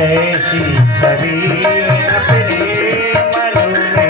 ऐसी छवि अपने मन में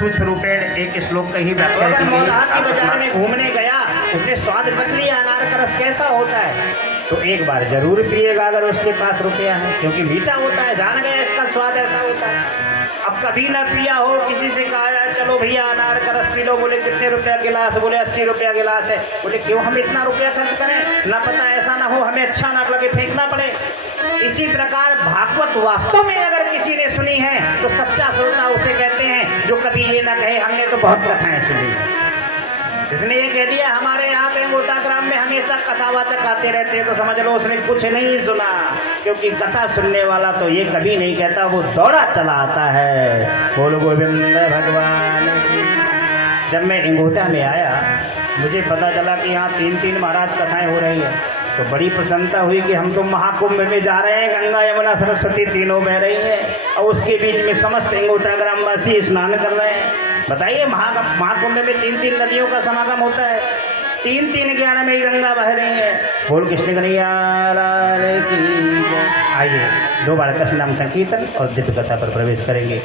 सूक्ष्म रूपेण एक श्लोक का ही व्याख्या की गई। घूमने गया, उसने स्वाद कर लिया अनार का रस कैसा होता है, तो एक बार जरूर पिएगा अगर उसके पास रुपया है, क्योंकि मीठा होता है, जान गया इसका स्वाद ऐसा होता है। अब कभी ना पिया हो, किसी से कहा चलो भैया अनार का रस पी लो, बोले कितने रुपया गिलास, बोले 80 रुपया गिलास है, बोले क्यों हम इतना रुपया खर्च करें, ना पता ऐसा ना हो हमें अच्छा ना लगे फेंकना पड़े। इसी प्रकार भागवत वास्तव में अगर किसी ने सुनी है तो सच्चा श्रोता उसे कहते हैं जो कभी ये ना कहे हमने तो बहुत कथाएं सुनी है। जिसने ये कह दिया हमारे यहाँ पे मोटाग्राम में हमेशा कथावाचक आते रहते हैं, तो समझ लो उसने कुछ नहीं सुना, क्योंकि कथा सुनने वाला तो ये कभी नहीं कहता, वो दौड़ा चला आता है। बोलो गोविंद भगवान की। जब मैं इंगोटा में आया मुझे पता चला कि यहाँ 3 महाराज कथाएं हो रही है, तो बड़ी प्रसन्नता हुई कि हम तो महाकुंभ में जा रहे हैं, गंगा यमुना सरस्वती तीनों बह रही हैं और उसके बीच में समस्त इंगोटा ग्रामवासी स्नान कर रहे हैं। बताइए महाकुंभ में 3 नदियों का समागम होता है, 3 ज्ञानमयी गंगा बह रही है। बोल कृष्ण कन्हैया की। आइए 2 बार कृष्ण नाम संकीर्तन और दिव्य कथा पर प्रवेश करेंगे।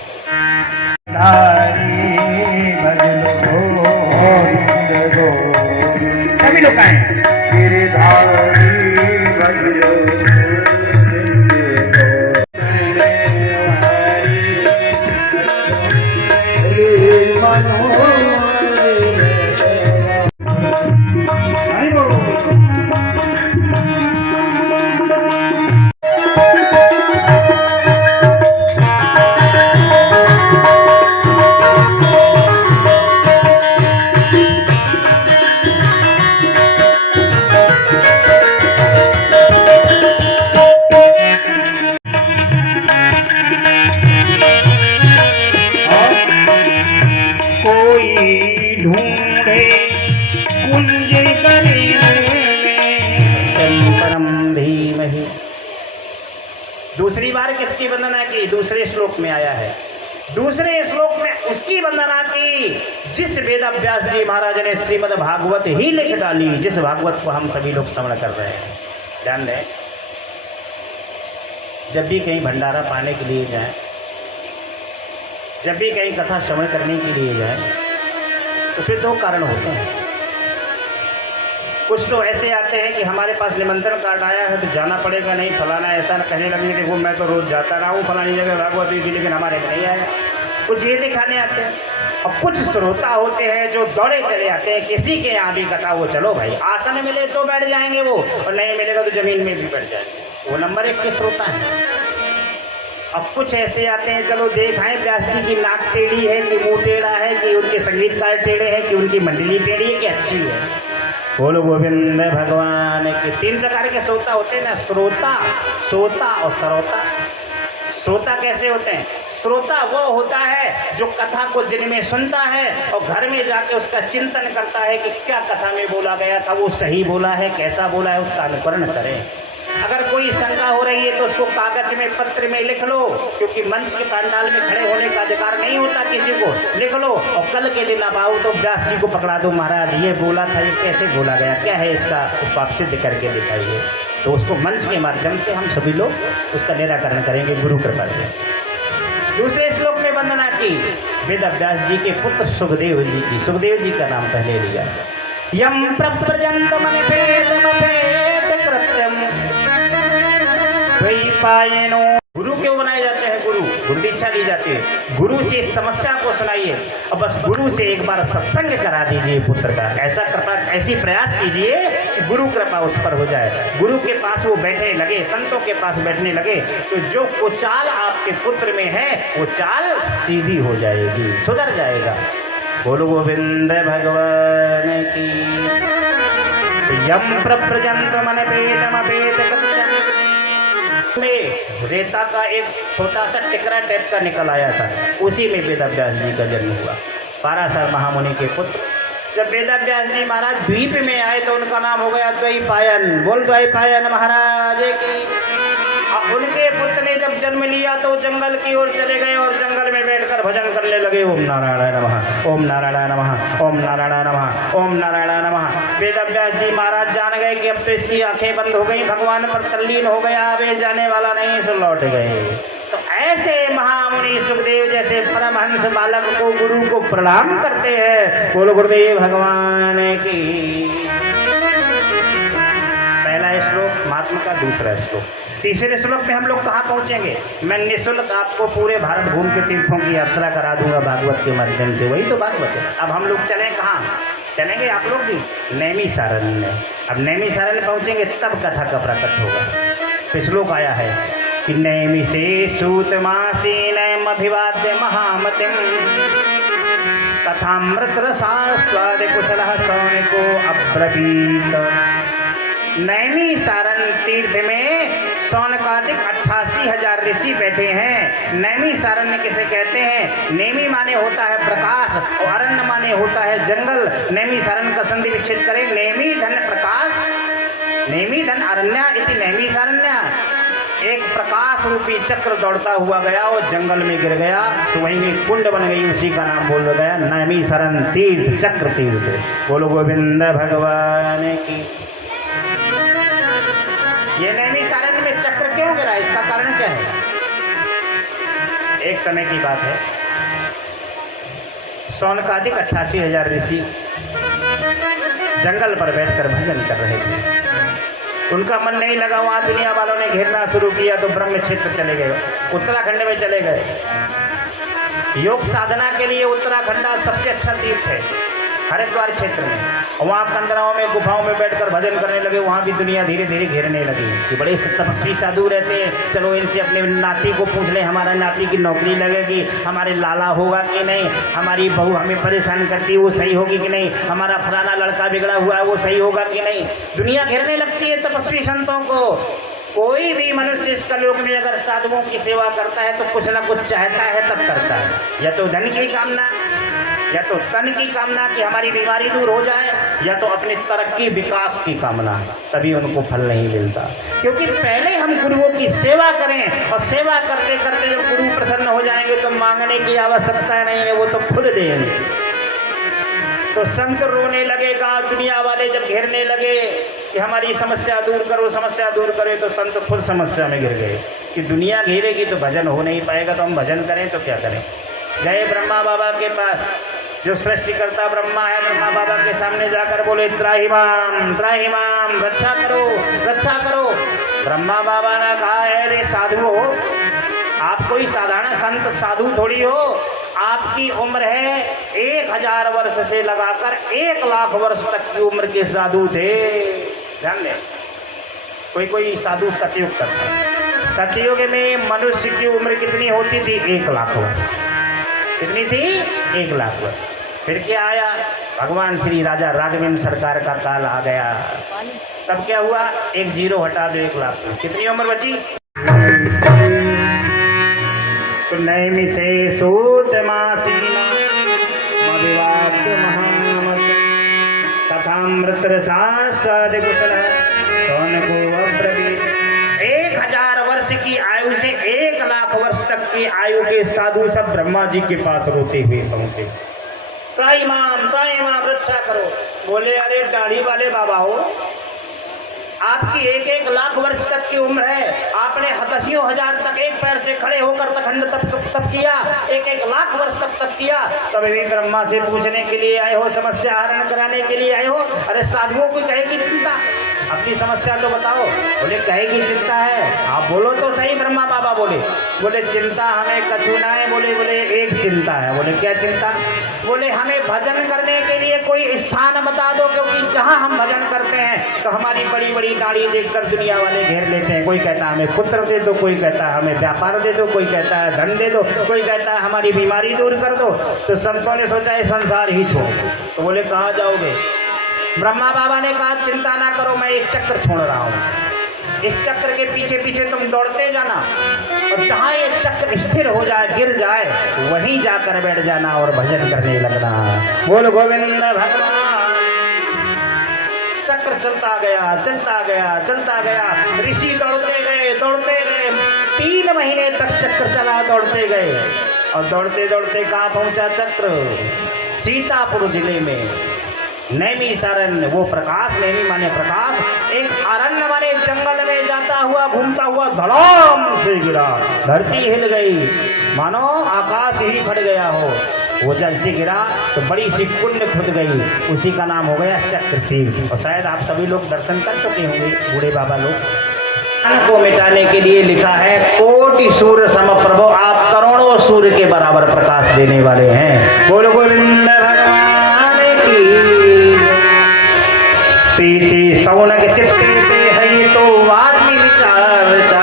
सभी लोग आए। दूसरी बार किसकी वंदना की? दूसरे श्लोक में आया है। दूसरे श्लोक में उसकी वंदना की जिस वेद व्यास जी महाराज ने श्रीमद् भागवत ही लिख डाली, जिस भागवत को हम सभी लोग श्रवण कर रहे हैं। ध्यान दें, जब भी कहीं भंडारा पाने के लिए जाएं, जब भी कहीं कथा श्रवण करने के लिए जाएं, तो फिर 2 कारण होते हैं। कुछ तो ऐसे आते हैं कि हमारे पास निमंत्रण कार्ड आया है तो जाना पड़ेगा, नहीं फलाना ऐसा कहने लगे, देखो मैं तो रोज़ जाता रहा हूँ फलानी जगह भागवत भी, लेकिन हमारे में नहीं आया। कुछ ये दिखाने आते हैं, और कुछ श्रोता होते हैं जो दौड़े चले आते हैं, किसी के यहाँ भी कथा हो, चलो भाई आसन मिले तो बैठ जाएंगे वो, और नहीं मिलेगा तो ज़मीन में भी बैठ जाएंगे। वो नंबर 1 के श्रोता हैं। अब कुछ ऐसे आते हैं, चलो देखाएं व्यास जी की नाक टेढ़ी है कि मुंह टेढ़ा है कि उनके संगीतकार टेढ़े हैं कि उनकी मंडली टेढ़ी है कि अच्छी है। बोलो गोविंद भगवान के। 3 प्रकार के श्रोता होते हैं ना, श्रोता, सोता और श्रोता। श्रोता कैसे होते हैं? श्रोता वो होता है जो कथा को दिन में सुनता है और घर में जाके उसका चिंतन करता है कि क्या कथा में बोला गया था, वो सही बोला है, कैसा बोला है, उसका अनुकरण करें। अगर कोई शंका हो रही है तो उसको कागज में, पत्र में लिख लो, क्योंकि मंच के पंडाल में खड़े होने का अधिकार नहीं होता किसी को। लिख लो और कल के दिन अब आओ तो व्यास जी को पकड़ा दो, महाराज ये बोला था, ये कैसे बोला गया, क्या है इसका, उसको आप सिद्ध करके दिखाइए। तो उसको मंच के माध्यम से हम सभी लोग उसका निराकरण करेंगे गुरु कृपा से। दूसरे श्लोक में वंदना की वेद व्यास जी के पुत्र सुखदेव जी की। सुखदेव जी का नाम पहले लिया। यम कृत्यम पायनो। गुरु क्यों बनाए जाते हैं? गुरु दीक्षा दी जाती है। गुरु से समस्या को सुनाइए और बस गुरु से एक बार सत्संग करा दीजिए पुत्र का। ऐसा कृपा, ऐसी प्रयास कीजिए कि गुरु कृपा उस पर हो जाए। गुरु के पास वो बैठने लगे, संतों के पास बैठने लगे तो जो कुचाल आपके पुत्र में है वो चाल सीधी हो जाएगी, सुधर जाएगा। बोलो गोविंद भगवान की। यम प्रप्रजंत मन पेतमपेत में रेता का एक छोटा सा टिकरा टाइप का निकल आया था, उसी में वेदव्यास जी का जन्म हुआ। पाराशर महामुनि के पुत्र। जब वेदव्यास जी महाराज द्वीप में आए तो उनका नाम हो गया द्वैपायन। बोल द्वैपायन महाराज की। उनके पुत्र ने जब जन्म लिया तो जंगल की ओर चले गए और जंगल में बैठकर भजन करने लगे। ओम नारायण नमः, ओम नारायण नमः, ओम नारायण नमः, ओम नारायण नमः। वेदव्यास जी महाराज जान गए कि अब तो इसकी आंखें बंद हो गई, भगवान पर तल्लीन हो गया, अब ये जाने वाला नहीं, सो लौट गए। तो ऐसे महामुनि सुखदेव जैसे परमहंस बालक को, गुरु को प्रणाम करते हैं। बोलो गुरुदेव भगवान की। पहला श्लोक महात्मा का। दूसरा श्लोक। तीसरे श्लोक में हम लोग कहाँ पहुँचेंगे? मैं निःशुल्क आपको पूरे भारत भूमि के तीर्थों की यात्रा करा दूंगा भागवत के माध्यम से। वही तो भागवत है। अब हम लोग चलें कहाँ चलेंगे? आप लोग भी नैमिषारण्य। अब नैमिषारण्य पहुँचेंगे तब कथा का प्रकट होगा। तो श्लोक आया है कि नैमिषे सूतमासीन अभिवाद्य महामतिम कथामृत रसास्वाद कुशलः सौनिको अब्रवीत। नैमिषारण तीर्थ में सौनकादिक 88,000 ऋषि बैठे हैं। नैमिषारण्य किसे कहते हैं? नेमि माने होता है प्रकाश और अरण्य माने होता है जंगल। नैमिषारण्य का संधि विच्छेद करें, नेमि धन प्रकाश, नेमि धन अरण्य इति नैमिषारण्य। एक प्रकाश रूपी चक्र दौड़ता हुआ गया और जंगल में गिर गया तो वहीं एक कुंड बन गई, उसी का नाम बोल गया नैमिषारण तीर्थ, चक्र तीर्थ। बोलो गोविंद भगवान की। ये नैमिषारण्य में चक्र क्यों गिरा? इसका कारण क्या है? एक समय की बात है, सौनकादिक 88,000 ऋषि जंगल पर बैठकर भजन कर रहे थे। उनका मन नहीं लगा, वहाँ दुनिया वालों ने घेरना शुरू किया तो ब्रह्म क्षेत्र चले गए, उत्तराखंड में चले गए। योग साधना के लिए उत्तराखंड सबसे अच्छा तीर्थ है, हरिद्वार क्षेत्र में। वहाँ कंदराओं में, गुफाओं में बैठकर भजन करने लगे। वहाँ भी दुनिया धीरे धीरे घेरने लगी कि बड़े तपस्वी साधु रहते हैं, चलो इनसे अपने नाती को पूछ लें, हमारा नाती की नौकरी लगेगी, हमारे लाला होगा कि नहीं, हमारी बहू हमें परेशान करती वो सही होगी कि नहीं, हमारा फलाना लड़का बिगड़ा हुआ है वो सही होगा कि नहीं। दुनिया घेरने लगती है तपस्वी संतों को। कोई भी मनुष्य इस कलयुग में अगर साधुओं की सेवा करता है तो कुछ ना कुछ चाहता है, तब करता है। या तो धन की कामना, या तो तन की कामना कि हमारी बीमारी दूर हो जाए, या तो अपनी तरक्की विकास की कामना, तभी उनको फल नहीं मिलता। क्योंकि पहले हम गुरुओं की सेवा करें और सेवा करते करते जब गुरु प्रसन्न हो जाएंगे तो मांगने की आवश्यकता नहीं है, वो तो खुद देंगे। तो संत रोने लगेगा, दुनिया वाले जब घेरने लगे कि हमारी समस्या दूर करो, समस्या दूर करें, तो संत खुद समस्या में गिर गए कि दुनिया घेरेगी तो भजन हो नहीं पाएगा, तो हम भजन करें तो क्या करें। गए ब्रह्मा बाबा के पास, जो सृष्टिकर्ता ब्रह्मा है, ब्रह्मा बाबा के सामने जाकर बोले त्राहिमाम त्राहिमाम, रक्षा करो रक्षा करो। ब्रह्मा बाबा ने कहा, अरे साधु हो, आप कोई साधारण संत साधु थोड़ी हो, आपकी उम्र है 1000 वर्ष से लगाकर 1 लाख वर्ष तक की उम्र के साधु थे। ध्यान दें, कोई साधु सतयुग करता। सतयुग में मनुष्य की उम्र कितनी होती थी? 1 लाख वर्ष। कितनी थी? 1 लाख वर्ष। फिर क्या आया? भगवान श्री राजा राघवेंद्र सरकार का काल आ गया। तब क्या हुआ? 1 जीरो हटा दो 1 लाख। कितनी उम्र बची? तो नैमि से सूतमासीना मविवाक्य महामत तथा मृतरसाद कुशल सौन को अब्रवीत। 1000 वर्ष की आयु से 1 लाख वर्ष तक की आयु के साधु सब ब्रह्मा जी के पास रोते हुए पहुंचे। त्राई माम रक्षा करो। बोले अरे दाढ़ी वाले बाबा हो, आपकी 1 लाख वर्ष तक की उम्र है, आपने 10,000 तक एक पैर से खड़े होकर तखंड तप किया, 1 लाख वर्ष तक किया, तब भी ब्रह्मा से पूछने के लिए आए हो, समस्या हरण कराने के लिए आए हो। अरे साधुओं को कहेगी चिंता, अपनी समस्या तो बताओ। बोले कहेगी चिंता है, आप बोलो तो सही। ब्रह्मा बाबा बोले चिंता हमें कछु ना है। बोले एक चिंता है। बोले क्या चिंता? बोले हमें भजन करने के लिए कोई स्थान बता दो, क्योंकि जहाँ हम भजन करते हैं तो हमारी बड़ी बड़ी गाड़ी देखकर दुनिया वाले घेर लेते हैं। कोई कहता है हमें पुत्र दे दो, कोई कहता है हमें व्यापार दे दो, कोई कहता है धन दे दो, कोई कहता है हमारी बीमारी दूर कर दो। तो संतों ने सोचा ये संसार ही छोड़। तो बोले कहाँ जाओगे? ब्रह्मा बाबा ने कहा चिंता ना करो, मैं एक चक्र छोड़ रहा हूँ, इस चक्र के पीछे पीछे तुम दौड़ते जाना, और जहाँ ये चक्र स्थिर हो जाए, गिर जाए, वहीं जाकर बैठ जाना और भजन करने लगना। बोल गोविंद भगवान। चक्र चलता गया। ऋषि दौड़ते गए 3 महीने तक चक्र चला, दौड़ते गए, और दौड़ते दौड़ते कहाँ पहुंचा चक्र? सीतापुर जिले में नैमी सारण्य। वो प्रकाश, नैमी माने प्रकाश, एक अरण्य वाले जंगल में जाता हुआ घूमता हुआ धड़ाम से गिरा। धरती हिल गई, मानो आकाश ही फट गया हो। वो जल से गिरा तो बड़ी सी कुंड खुद गई, उसी का नाम हो गया चक्रतीर्थ। और शायद आप सभी लोग दर्शन कर चुके होंगे, बूढ़े बाबा लोग। को मिटाने के लिए लिखा है कोटि सूर्य समप्रभ, आप करोड़ों सूर्य के बराबर प्रकाश देने वाले हैं। बोलो गोविंद भगवान की। पीति सौनक चित्ते है तो आत्मी विचारता,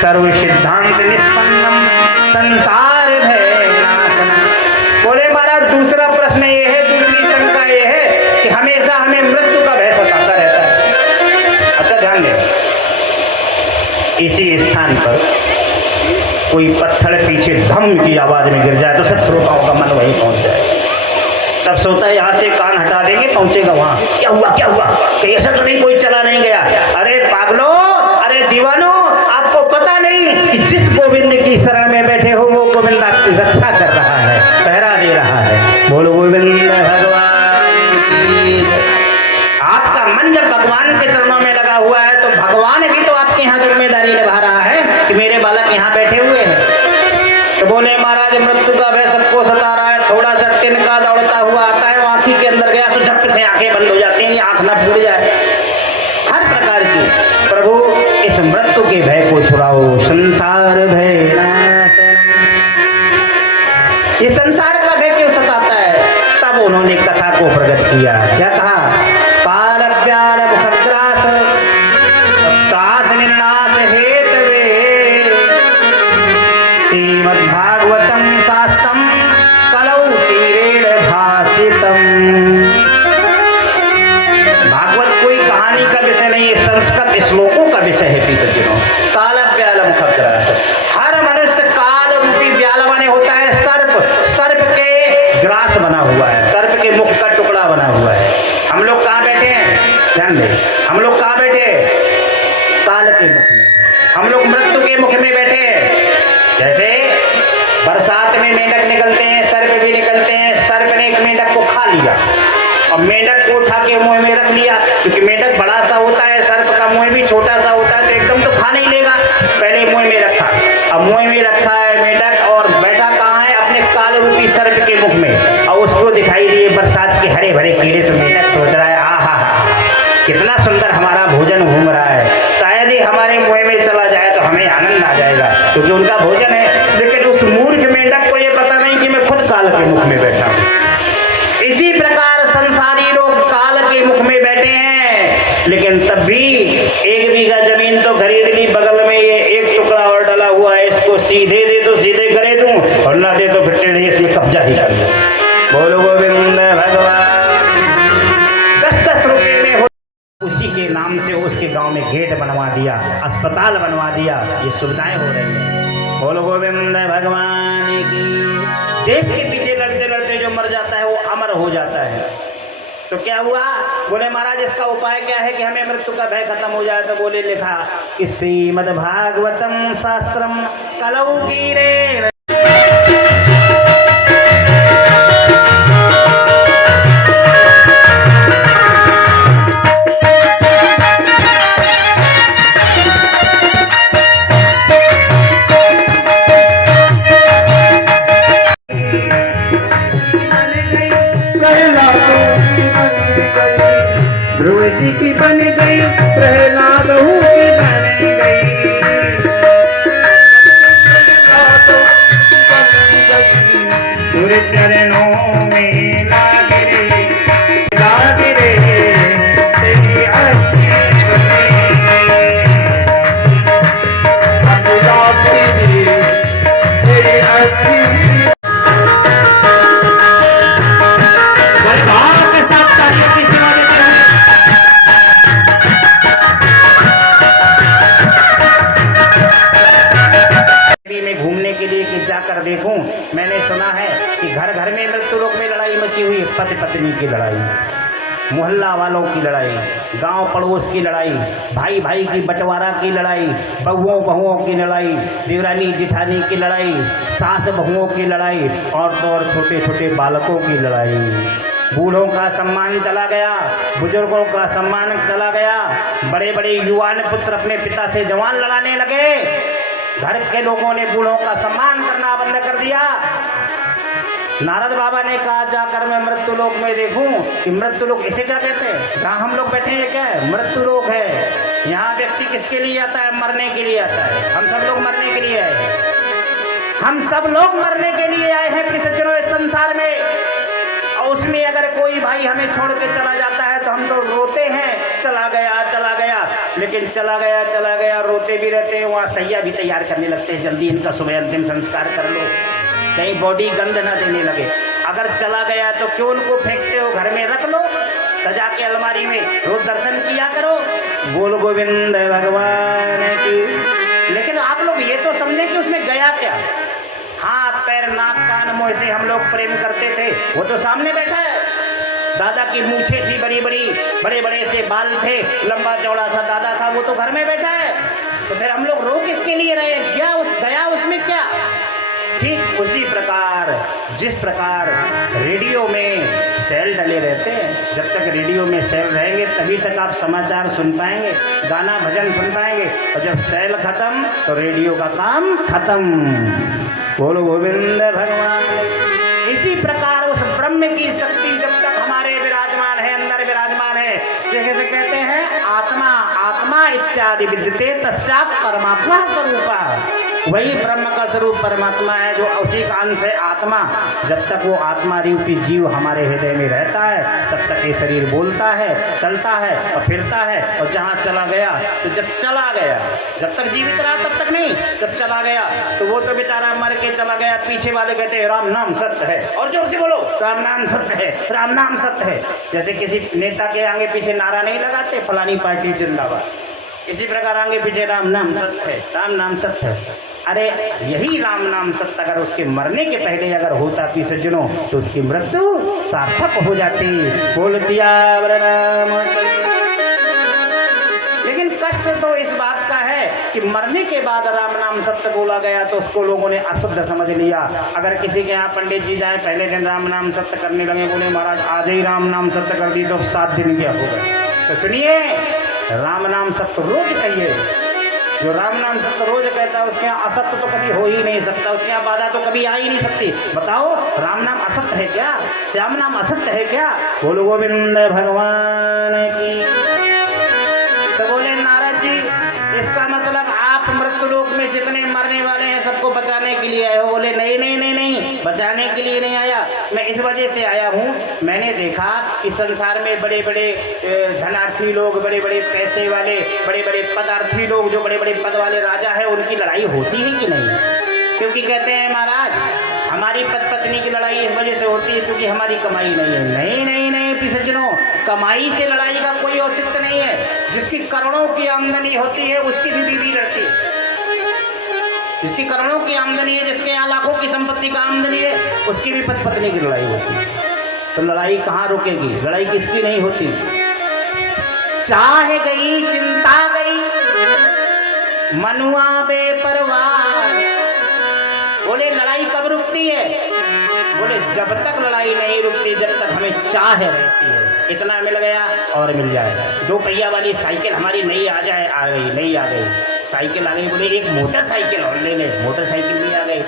सर्व सिद्धांत निष्पन्नम संसार है नाशनम। बोले महाराज दूसरा प्रश्न ये है, दूसरी शंका ये है कि हमेशा हमें मृत्यु का भय सताता रहता है। अच्छा ध्यान दें, इसी स्थान पर कोई पत्थर पीछे धम की आवाज में गिर जाए तो सब श्रोताओं का मन वहीं पहुंच जाए। तब सोता है यहाँ से कान हटा देंगे, पहुंचेगा वहां, क्या हुआ कहीं ऐसा तो नहीं कोई चला नहीं गया? अरे पागलो, अरे दीवानो, आपको पता नहीं कि जिस गोविंद की शरण में बैठे हो वो गोविंद आपकी रक्षा कर रहा है, पहरा दे रहा है। बोलो गोविंद भगवान की। आपका मन जब भगवान के चरणों में लगा हुआ है तो भगवान भी तो आपके यहाँ जिम्मेदारी निभा रहा है कि मेरे बालक यहाँ बैठे हुए हैं। तो बोले महाराज मृत्यु का भय सबको सता रहा है, थोड़ा सा तिनका दौड़ता हुआ आता है, आंखी के अंदर गया तो झट से आंखें बंद हो जाती हैं, आंख न फूट जाए, हर प्रकार की। प्रभु इस मृत्यु के भय को छुड़ाओ, संसार भय नाशन। ये संसार का भय क्यों सताता है? तब उन्होंने कथा को प्रकट किया। क्या कहा? पाल प्याल मुखग्रास तास निर्नाश हेतवे श्रीमद्भागवतम शास्त्रम कलौ तीरेण भाषितम। भागवत कोई कहानी का विषय नहीं है, संस्कृत श्लोकों का विषय है। पीतजनों, काल व्याल मुखग्रास, हर मनुष्य काल रूपी व्याल बने होता है। सर्प के ग्रास बना हुआ है, सर्प के मुख का टुकड़ा बना हुआ है। हम लोग कहाँ बैठे हैं? ध्यान दें, हम लोग कहाँ बैठे हैं? काल के मुख में। हम लोग मृत्यु के मुख में बैठे हैं। जैसे बरसात में मेंढक निकलते हैं, सर्प भी निकलते हैं। सर्प ने एक मेंढक को खा लिया और मेंढक को उठा के मुंह में रख लिया, क्योंकि मेंढक बड़ा सा होता है, सर्प का मुंह भी छोटा सा होता है, तो एकदम तो खा नहीं लेगा। पहले मुंह में रखा, अब मुंह में रखा है मेंढक और बैठा कहाँ है? अपने काल रूपी सर्प के मुख में। और उसको दिखाई दिए बरसात के हरे भरे कीड़े, तो मेंढक सोच रहा है आहा कितना सुंदर हमारा भोजन घूम रहा है, शायद ही हमारे मुंह में चला जाए तो हमें आनंद आ जाएगा, क्योंकि उनका भोजन है। लेकिन उस मूर्ख मेंढक को ये पता नहीं कि मैं खुद काल के मुख में बैठा हूं। इसी प्रकार संसारी लोग काल के मुख में बैठे हैं। लेकिन तब भी 1 बीघा जमीन तो खरीद ली, बगल में ये 1 टुकड़ा और डला हुआ है, इसको सीधे दे तो सीधे करे दूं और ना दे तो फिर टेढ़े इसमें कब्जा ही कर लूं। बोलो गोविंद भगवान। 10-10 रुपये में हो, उसी के नाम से उसके गांव में गेट बनवा दिया, अस्पताल बनवा दिया, ये सुविधाएं हो रही हैं। बोलो गोविंद भगवान की। देश के पीछे लड़ते लड़ते जो मर जाता है वो अमर हो जाता है। तो क्या हुआ? बोले महाराज इसका उपाय क्या है कि हमें मृत्यु का भय खत्म हो जाए? तो बोले लिखा कि श्रीमद्भागवतम शास्त्रम कलौ कीरे। ध्रुव जी की बन गई, प्रहलाद की बन गई, सूर्य चरणों में लाग रे तेरी अच्छी तेरी अच्छी जाकर देखूं। मैंने सुना है कि घर घर में मृत्यु लोक में लड़ाई मची हुई, पति पत्नी की लड़ाई, मोहल्ला वालों की लड़ाई, गांव पड़ोस की लड़ाई, भाई भाई की बंटवारा की लड़ाई, बहुओं बहुओं की लड़ाई, देवरानी जिठानी की लड़ाई, सास बहुओं की लड़ाई और तो और छोटे छोटे बालकों की लड़ाई। बूढ़ों का सम्मान चला गया, बुजुर्गों का सम्मान चला गया, बड़े बड़े युवान पुत्र अपने पिता से जवान लड़ाने लगे। घर के लोगों ने बूढ़ों का सम्मान करना बंद कर दिया। नारद बाबा ने कहा जाकर मैं मृत्यु लोक में देखूं कि मृत्यु लोक इसे क्या कहते हैं? जहाँ हम लोग बैठे हैं क्या है? मृत्यु लोक है। यहाँ व्यक्ति किसके लिए आता है? मरने के लिए आता है। हम सब लोग मरने के लिए आए हैं। हम सब लोग मरने के लिए आए हैं सज्जनों इस संसार में। और उसमें अगर कोई भाई हमें छोड़ के चला जाता है तो हम तो रोते हैं, चला गया चला गया, लेकिन चला गया रोते भी रहते हैं। वहाँ सैया भी तैयार करने लगते हैं, जल्दी इनका सुबह अंतिम संस्कार कर लो, कहीं बॉडी गंद न देने लगे। अगर चला गया तो क्यों उनको फेंकते हो? घर में रख लो, सजा के अलमारी में, रोज दर्शन किया करो। बोल गोविंद भगवान की। लेकिन आप लोग ये तो समझे कि उसमें गया क्या? हाथ पैर नाक कान मुंह से हम लोग प्रेम करते थे, वो तो सामने बैठा है। दादा की मूछें थी बड़ी बड़ी, बड़े बड़े से बाल थे, लंबा चौड़ा सा दादा था, वो तो घर में बैठा है। तो फिर हम लोग रो किसके लिए रहे? क्या उस गया उसमें क्या? ठीक उसी प्रकार जिस प्रकार रेडियो में सेल डले रहते हैं, जब तक रेडियो में सेल रहेंगे तभी तक आप समाचार सुन पाएंगे, गाना भजन सुन पाएंगे, और जब सेल खत्म तो रेडियो का काम खत्म। बोलो गोविंद भगवान। इसी प्रकार उस ब्रह्म की शक्ति जब तक हमारे विराजमान है, अंदर विराजमान है, जैसे कहते हैं आत्मा आत्मा इत्यादि विद्यते तस्मात् परमात्मा स्वरूपा। वही ब्रह्म का स्वरूप परमात्मा है, जो उसी का अंश है आत्मा। जब तक वो आत्मा रूपी जीव हमारे हृदय में रहता है तब तक ये शरीर बोलता है, चलता है और फिरता है। और जहाँ चला गया तो जब चला गया, जब तक जीवित रहा तब तक नहीं, जब चला गया तो वो तो बेचारा मर के चला गया। पीछे वाले कहते हैं राम नाम सत्य है, और जोर से बोलो राम नाम सत्य है, राम नाम सत्य है। जैसे किसी नेता के आगे पीछे नारा नहीं लगाते, फलानी पार्टी जिंदाबाद, इसी प्रकार आगे पीछे राम नाम सत्य है, राम नाम सत्य है। अरे यही राम नाम सत्य अगर उसके मरने के पहले अगर होता थी सज्जनों, तो उसकी मृत्यु सार्थक हो जाती। बोल दिया राम। लेकिन कष्ट तो इस बात का है कि मरने के बाद राम नाम सत्य बोला गया तो उसको लोगों ने अशुद्ध समझ लिया। अगर किसी के यहाँ पंडित जी जाए, पहले दिन राम नाम सत्य करने लगे, बोले महाराज आज ही राम नाम सत्य कर दी तो 7 दिन क्या होगा? तो सुनिए, राम नाम सत्य रोज कहिए। जो राम नाम सत्य रोज कहता है उसके यहाँ असत्य तो कभी हो ही नहीं सकता, उसके यहाँ बाधा तो कभी आ ही नहीं सकती। बताओ राम नाम असत्य है क्या? श्याम नाम असत्य है क्या? बोलो गोविंद भगवान की। तो बोले नारद जी इसका मतलब आप मृत्यु लोक में जितने मरने वाले हैं सबको बचाने के लिए आए हो? बोले नहीं नहीं नहीं नहीं, बचाने के लिए नहीं आया। मैं इस वजह से आया हूँ, मैंने देखा कि संसार में बड़े बड़े धनार्थी लोग, बड़े बड़े पैसे वाले, बड़े बड़े पदार्थी लोग, जो बड़े बड़े पद वाले राजा है, उनकी लड़ाई होती है कि नहीं? क्योंकि कहते हैं महाराज हमारी पत्नी की लड़ाई इस वजह से होती है क्योंकि हमारी कमाई नहीं है। नहीं नहीं नहीं सज्जनों, कमाई से लड़ाई का कोई औचित्य नहीं है। जिसकी करोड़ों की आमदनी होती है उसकी भी बीवी रहती है। जिसकी करोड़ों की आमदनी है, जिसके यहाँ लाखों की संपत्ति का आमदनी है, उसकी भी पत्नी की लड़ाई होती है। तो लड़ाई कहाँ रुकेगी? लड़ाई किसकी नहीं होती? चाह गई चिंता गई मनुआ बेपरवाह। बोले लड़ाई कब रुकती है? बोले जब तक लड़ाई नहीं रुकती, जब तक हमें चाह रहती है। इतना मिल गया और मिल जाएगा। 2 पहिया वाली साइकिल हमारी नई आ जाए, आ गई, नई आ गई, साइकिल आ गई। बोले एक मोटरसाइकिल और ले ले, मोटरसाइकिल भी आ गई।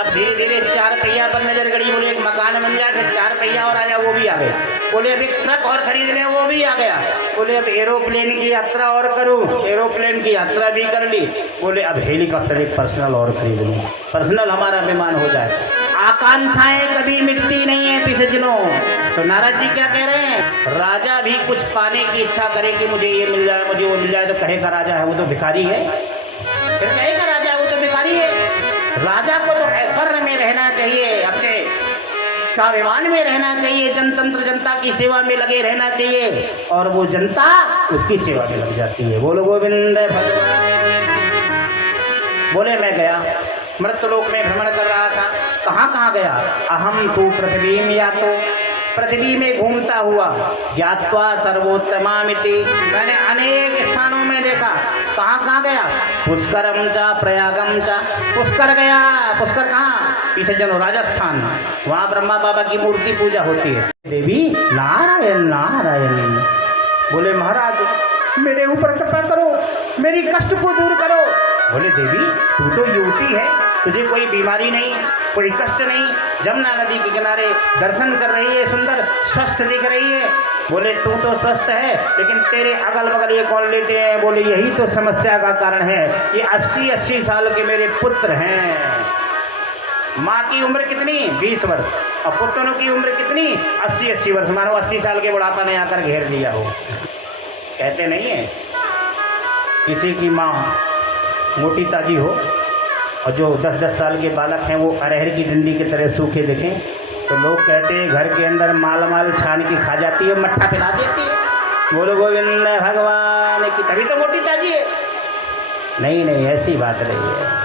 अब धीरे धीरे 4 पहिया पर नजर गड़ी। बोले एक मकान बन जाए, फिर 4 पहिया और आ जाए, वो भी आ गए। बोले अब एक ट्रक और खरीद लें, वो भी आ गया। बोले अब एरोप्लेन की यात्रा और करूं, एरोप्लेन की यात्रा भी कर ली। बोले अब हेलीकॉप्टर एक पर्सनल और खरीद लूं, पर्सनल हमारा विमान हो जाए। आकांक्षाएं कभी मिटती नहीं है सज्जनों। तो नारद जी क्या कह रहे हैं? राजा भी कुछ पाने की इच्छा करे कि मुझे ये मिल जाए, मुझे वो मिल जाए, तो कहेगा राजा है वो तो भिखारी है। फिर कहेगा राजा वो तो भिखारी है। राजा को तो ऐश्वर्य में रहना चाहिए, अपने स्वाभिमान में रहना चाहिए, जनतंत्र जनता की सेवा में लगे रहना चाहिए, और वो जनता उसकी सेवा में लग जाती है। बोलो गोविंद भगवान। बोले मैं गया मृतलोक में भ्रमण कर रहा था। कहाँ गया? अहम तो पृथ्वी में, या तो पृथ्वी में घूमता हुआ, ज्ञात्वा सर्वोत्तमामिति, मैंने अनेक स्थानों में देखा। कहाँ गया? पुष्करम चा प्रयागम चा, पुष्कर गया। पुष्कर कहाँ? पीछे चलो राजस्थान, वहाँ ब्रह्मा बाबा की मूर्ति पूजा होती है। देवी नारायण नारायण। बोले महाराज मेरे ऊपर कृपा करो, मेरी कष्ट को दूर करो। बोले देवी तू तो युवती है, तुझे कोई बीमारी नहीं, कोई कष्ट नहीं, जमुना नदी के किनारे दर्शन कर रही है, सुंदर स्वस्थ दिख रही है। बोले तू तो स्वस्थ है, लेकिन तेरे अगल बगल ये कौन लेटे हैं? बोले यही तो समस्या का कारण है। ये 80-80 साल के मेरे पुत्र हैं। माँ की उम्र कितनी? 20 वर्ष, और पुत्रों की उम्र कितनी? 80-80 वर्ष। मानो 80 साल के बुढ़ापा ने आकर घेर लिया हो। कहते नहीं है किसी की माँ मोटी ताजी हो और जो 10-10 साल के बालक हैं वो अरहर की डंडी की तरह सूखे दिखें, तो लोग कहते हैं घर के अंदर माल छान की खा जाती है, मट्ठा पिला देती है। बोलो गोविंद भगवान की, तभी तो मोटी ताजी है। नहीं नहीं, ऐसी बात नहीं है।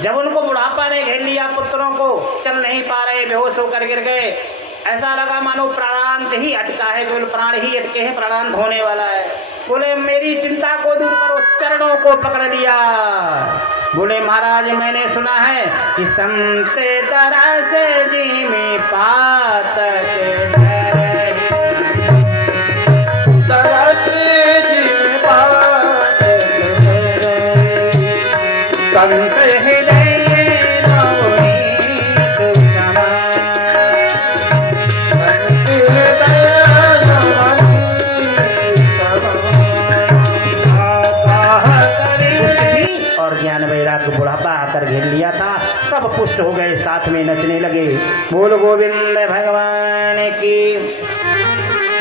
जब उनको बुढ़ापा ने घेर लिया, पुत्रों को चल नहीं पा रहे, बेहोश होकर गिर गए, ऐसा लगा मानो प्राणांत ही अटका है, केवल प्राण ही अटके हैं, प्राणांत होने वाला है। बोले मेरी चिंता को दूर करो, चरणों को पकड़ लिया। बोले महाराज मैंने सुना है कि संत तरस जी में पातक संत हृदय और ज्ञान वैराग्य बुढ़ापा आकर घेर लिया था, सब पुष्ट हो गए, साथ में नचने लगे। बोल गोविंद भगवान की।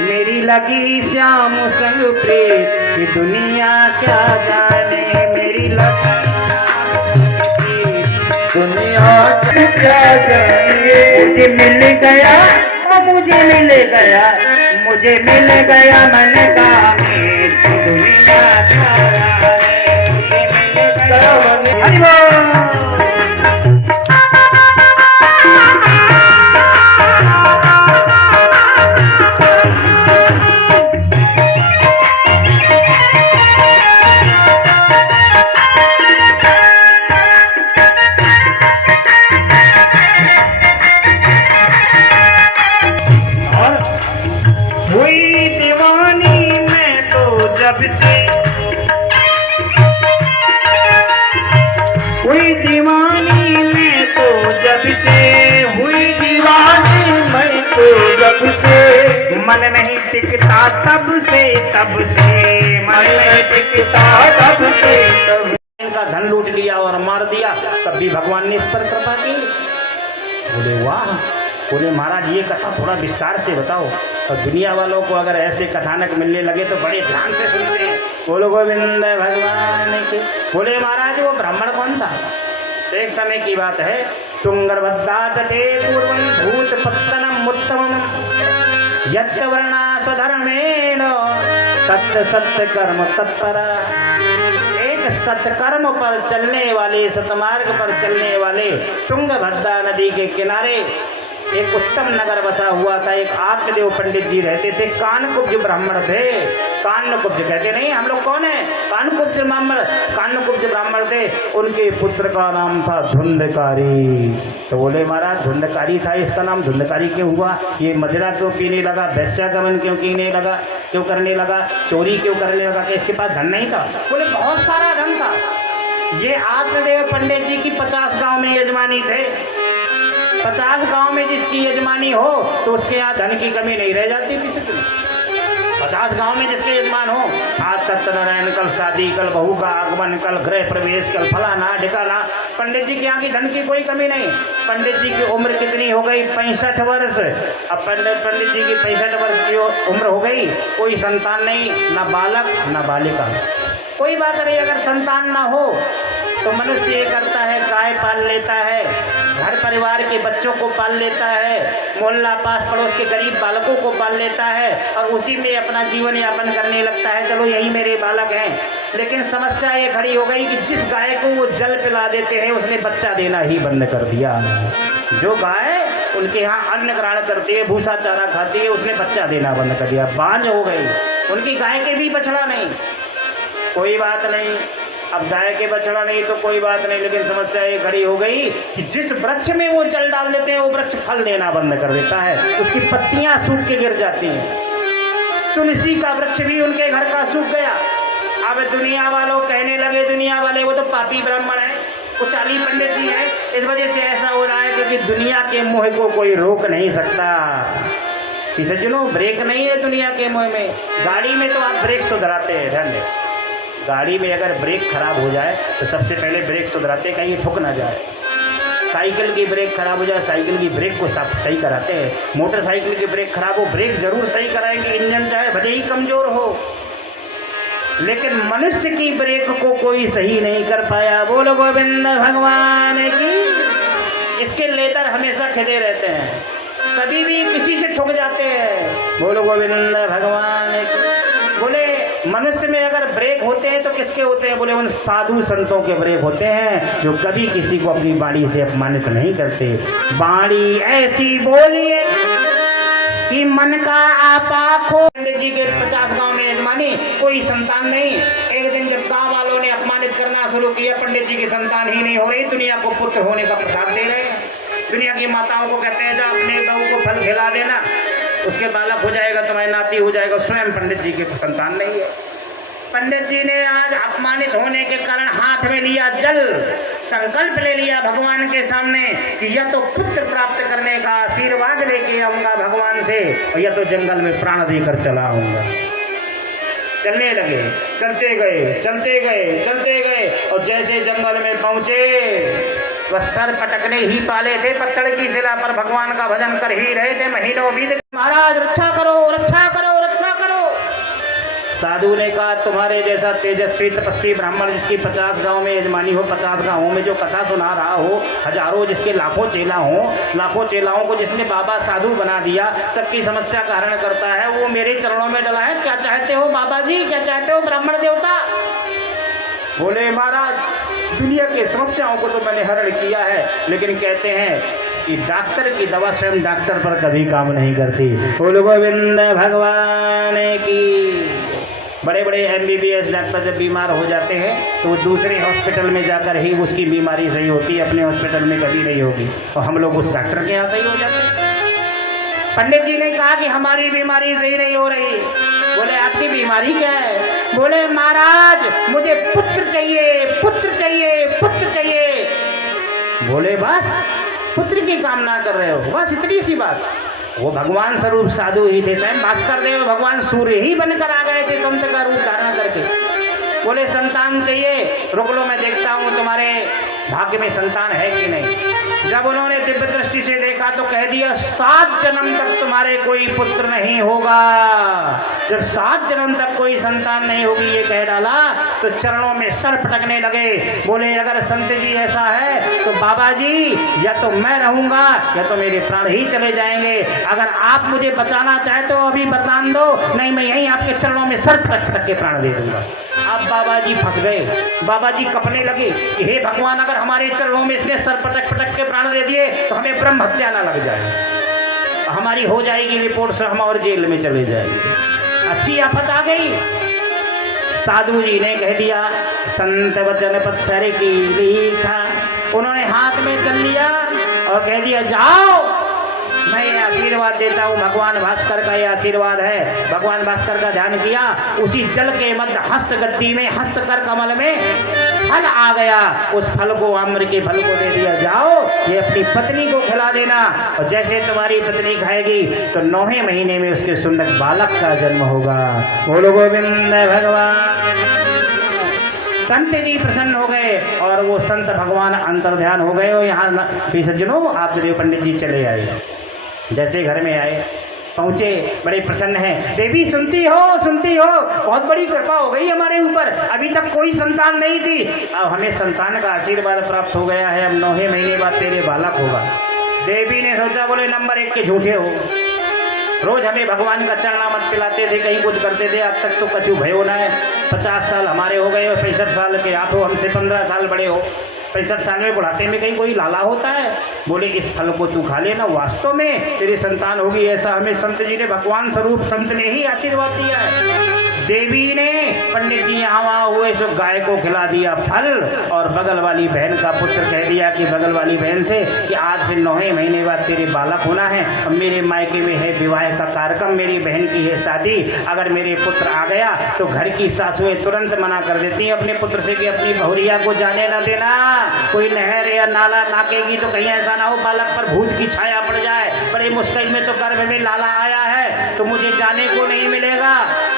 मेरी लगी श्याम संग प्रीत की दुनिया क्या जाने, मेरी लगी दुनिया क्या जाने। मुझे मिल गया, मुझे मिल गया, मुझे मिल गया मन का दुनिया क्या जाने। हुई दीवानी मैं तो जब से, हुई दीवानी मैं तो जब से, हुई दीवानी मैं तो जब से, मन नहीं टिकता तब से, मन नहीं टिकता तब से। इनका धन लूट लिया और मार दिया, तब भी भगवान ने इस पर कृपा की। बोले वाह, बोले महाराज ये कथा थोड़ा विस्तार से बताओ। और दुनिया वालों को अगर ऐसे कथानक मिलने लगे तो बड़े ध्यान से सुनते हैं। बोलो गोविंद भगवान के। बोले महाराज वो ब्राह्मण कौन था? तो एक समय की बात है, तुंगभद्रा तटे पूर्वं भूत पत्तनम उत्तमम यत् वर्णा स्वधर्मेण तत् सत्य कर्म तत्परा। एक सत्कर्म पर चलने वाले, सतमार्ग पर चलने वाले तुंगभद्रा नदी के किनारे एक उत्तम नगर बसा हुआ था। एक आत्मदेव पंडित जी रहते थे, कानकुब्ज ब्राह्मण थे। कानकुब्ज कहते नहीं हम लोग कौन है? कानकुब्ज ब्राह्मण, कानकुब्ज ब्राह्मण थे। उनके पुत्र का नाम था धुंधकारी। तो बोले महाराज धुंधकारी था, इसका नाम धुंधकारी क्यों हुआ? ये मदिरा क्यों पीने लगा? वैश्यागमन क्यों कीने लगा? क्यों करने लगा? चोरी क्यों करने लगा? कि इसके पास धन नहीं था? बोले बहुत सारा धन था। ये आत्मदेव पंडित जी की 50 गाँव में यजमानी थे। 50 गांव में जिसकी यजमानी हो तो उसके यहाँ धन की कमी नहीं रह जाती किसी को। 50 गांव में जिसके यजमान हो, आज सत्यनारायण, कल शादी, कल बहू का आगमन, कल गृह प्रवेश, कल फलाना ढिकाना। पंडित जी के यहाँ की धन की कोई कमी नहीं। पंडित जी की उम्र कितनी हो गई? 65 वर्ष। अब पंडित जी की 65 वर्ष की उम्र हो गई, कोई संतान नहीं, ना बालक ना बालिका। कोई बात नहीं, अगर संतान ना हो तो मनुष्य ये करता है, गाय पाल लेता है, घर परिवार के बच्चों को पाल लेता है, मोहल्ला पास पड़ोस के गरीब बालकों को पाल लेता है और उसी में अपना जीवन यापन करने लगता है। चलो यही मेरे बालक हैं। लेकिन समस्या ये खड़ी हो गई कि जिस गाय को वो जल पिला देते हैं उसने बच्चा देना ही बंद कर दिया। जो गाय उनके यहाँ अन्न ग्रहण करती है, भूसा चारा खाती है, उसने बच्चा देना बंद कर दिया, बांझ हो गई। उनकी गाय के भी बछड़ा नहीं। कोई बात नहीं, अब गाय के बछड़ा नहीं तो कोई बात नहीं, लेकिन समस्या ये खड़ी हो गई कि जिस वृक्ष में वो जल डाल देते हैं वो वृक्ष फल देना बंद कर देता है, उसकी पत्तियां सूख के गिर जाती हैं। तुलसी का वृक्ष भी उनके घर का सूख गया। अब दुनिया वालों कहने लगे, दुनिया वाले वो तो पापी ब्राह्मण है, कुचाली पंडित जी है, इस वजह से ऐसा हो रहा है क्योंकि दुनिया के मोह को कोई रोक नहीं सकता। सज्जनों, ब्रेक नहीं है दुनिया के मोह में। गाड़ी में तो आप ब्रेक सुधराते हैं, ध्यान दें। गाड़ी में अगर ब्रेक खराब हो जाए तो सबसे पहले ब्रेक सुधराते हैं, कहीं ठुक ना जाए। साइकिल की ब्रेक खराब हो जाए, साइकिल की ब्रेक को सही कराते हैं। मोटरसाइकिल की ब्रेक खराब हो, ब्रेक जरूर सही कराएंगे, इंजन चाहे भले ही कमजोर हो। लेकिन मनुष्य की ब्रेक को कोई सही नहीं कर पाया। बोलो गोविंद भगवान की। इसके लेतर हमेशा खिदे रहते हैं, कभी भी किसी से ठुक जाते हैं। बोलो गोविंद भगवान की। बोले मनुष्य में अगर ब्रेक होते हैं तो किसके होते हैं? बोले उन साधु संतों के ब्रेक होते हैं जो कभी किसी को अपनी वाणी से अपमानित नहीं करते। वाणी ऐसी बोलिए कि मन का आपा खो। पंडित जी के 50 गांव में यजमानी, कोई संतान नहीं। एक दिन जब गांव वालों ने अपमानित करना शुरू किया, पंडित जी की संतान ही नहीं हो रही, दुनिया को पुत्र होने का प्रसाद दे रहे हैं। दुनिया की माताओं को कहते हैं जो अपने बहू को फल खिला देना, उसके बालक हो जाएगा, तुम्हारी नाती हो जाएगा। स्वयं पंडित जी की संतान नहीं है। पंडित जी ने आज अपमानित होने के कारण हाथ में लिया जल, संकल्प ले लिया भगवान के सामने कि या तो पुत्र प्राप्त करने का आशीर्वाद लेके आऊंगा भगवान से, और या तो जंगल में प्राण देकर चला आऊंगा। चलने लगे, चलते गए, चलते गए, चलते गए, और जैसे जंगल में पहुंचे वह सर पटकने ही पाले थे, पत्थर की शिला पर भगवान का भजन कर ही रहे थे। महीनों बीत गए, महाराज रक्षा करो, रक्षा करो, रक्षा करो। साधु ने कहा तुम्हारे जैसा तेजस्वी तपस्वी ब्राह्मण जिसकी 50 गांव में यजमानी हो, 50 गांवों में जो कथा सुना रहा हो, हजारों जिसके लाखों चेला हो, लाखों चेलाओं को जिसने बाबा साधु बना दिया, सबकी समस्या का हरण करता है, वो मेरे चरणों में डला है। क्या चाहते हो बाबा जी, क्या चाहते हो ब्राह्मण देवता? बोले महाराज दुनिया की समस्याओं को तो मैंने हरण किया है, लेकिन कहते हैं कि डॉक्टर की दवा स्वयं डॉक्टर पर कभी काम नहीं करती। बोलो गोविंद भगवान की। बड़े बड़े MBBS डॉक्टर जब बीमार हो जाते हैं तो वो दूसरे हॉस्पिटल में जाकर ही उसकी बीमारी सही होती है, अपने हॉस्पिटल में कभी नहीं होगी। और हम लोग उस डॉक्टर के यहाँ सही हो जाते हैं। पंडित जी ने कहा कि हमारी बीमारी सही नहीं हो रही। बोले आपकी बीमारी क्या है? बोले महाराज मुझे पुत्र चाहिए, पुत्र चाहिए, पुत्र चाहिए। बोले बस पुत्र की कामना कर रहे हो, बस इतनी सी बात। वो भगवान स्वरूप साधु ही थे, स्वयं भास्कर देव भगवान सूर्य ही बनकर आ गए थे संत का रूप धारण करके। बोले संतान चाहिए, रुक लो मैं देखता हूँ तुम्हारे भाग्य में संतान है कि नहीं। जब उन्होंने दिव्य दृष्टि से देखा तो कह दिया 7 जन्म तक तुम्हारे कोई पुत्र नहीं होगा। जब 7 जन्म तक कोई संतान नहीं होगी ये कह डाला तो चरणों में सर पटकने लगे। बोले अगर संत जी ऐसा है तो बाबा जी या तो मैं रहूंगा या तो मेरे प्राण ही चले जाएंगे। अगर आप मुझे बचाना चाहे तो अभी वरदान दो, नहीं मैं यहीं आपके चरणों में सर पटक पटक के प्राण दे दूंगा। अब बाबा जी फंस गए। बाबा जी कपने लगे कि हे भगवान अगर हमारे चरणों में इसने सर पटक पटक के प्राण दे दिए तो हमें ब्रह्म हत्या ना लग जाए, हमारी हो जाएगी रिपोर्ट से हम और जेल में चले जाएंगे। अच्छी आफत आ गई। साधु जी ने कह दिया संत वचन पत्थर की लिखा। उन्होंने हाथ में जल लिया और कह दिया जाओ मैं ये आशीर्वाद देता हूँ। भगवान भास्कर का ये आशीर्वाद है। भगवान भास्कर का ध्यान किया, उसी जल के मध्य हस्त गद्दी में हस्त कर कमल में फल आ गया। उस फल को अम्र के फल को दे दिया, जाओ ये अपनी पत्नी को खिला देना और जैसे तुम्हारी पत्नी खाएगी तो 9वें महीने में उसके सुंदर बालक का जन्म होगा। बोलो गोविंद भगवान। संत जी प्रसन्न हो गए और वो संत भगवान अंतर्ध्यान हो गए। और यहाँ सज्जनों आप देव पंडित जी चले आए। जैसे घर में आए पहुँचे बड़े प्रसन्न हैं। देवी सुनती हो बहुत बड़ी कृपा हो गई हमारे ऊपर, अभी तक कोई संतान नहीं थी, अब हमें संतान का आशीर्वाद प्राप्त हो गया है। अब 9वें महीने बाद तेरे बालक होगा। देवी ने सोचा, बोले नंबर 1 के झूठे हो, रोज हमें भगवान का चरणामृत पिलाते थे, कहीं कुछ करते थे, अब तक तो कछु भय होना है। 50 साल हमारे हो गए और 65 साल के आप हो, हमसे 15 साल बड़े हो। 65 साल में बुढ़ाते में कहीं कोई लाला होता है। बोले इस फल को तू खा लेना, वास्तव में तेरी संतान होगी। ऐसा हमें संत जी ने, भगवान स्वरूप संत ने ही आशीर्वाद दिया है। देवी ने पंडित जी यहाँ वहाँ हुए तो गाय को खिला दिया फल और बगल वाली बहन का पुत्र कह दिया कि बगल वाली बहन से कि आज से 9वें महीने बाद तेरे बालक होना है। और मेरे मायके में है विवाह का कार्यक्रम, मेरी बहन की है शादी। अगर मेरे पुत्र आ गया तो घर की सासुएं तुरंत मना कर देती हैं अपने पुत्र से कि अपनी बहुरिया को जाने न देना। कोई नहर या नाला नाकेगी तो कहीं ऐसा ना हो बालक पर भूत की छाया पड़ जाए, बड़े मुश्किल में तो गर्भ में लाला आया है तो मुझे जाने को नहीं मिलेगा।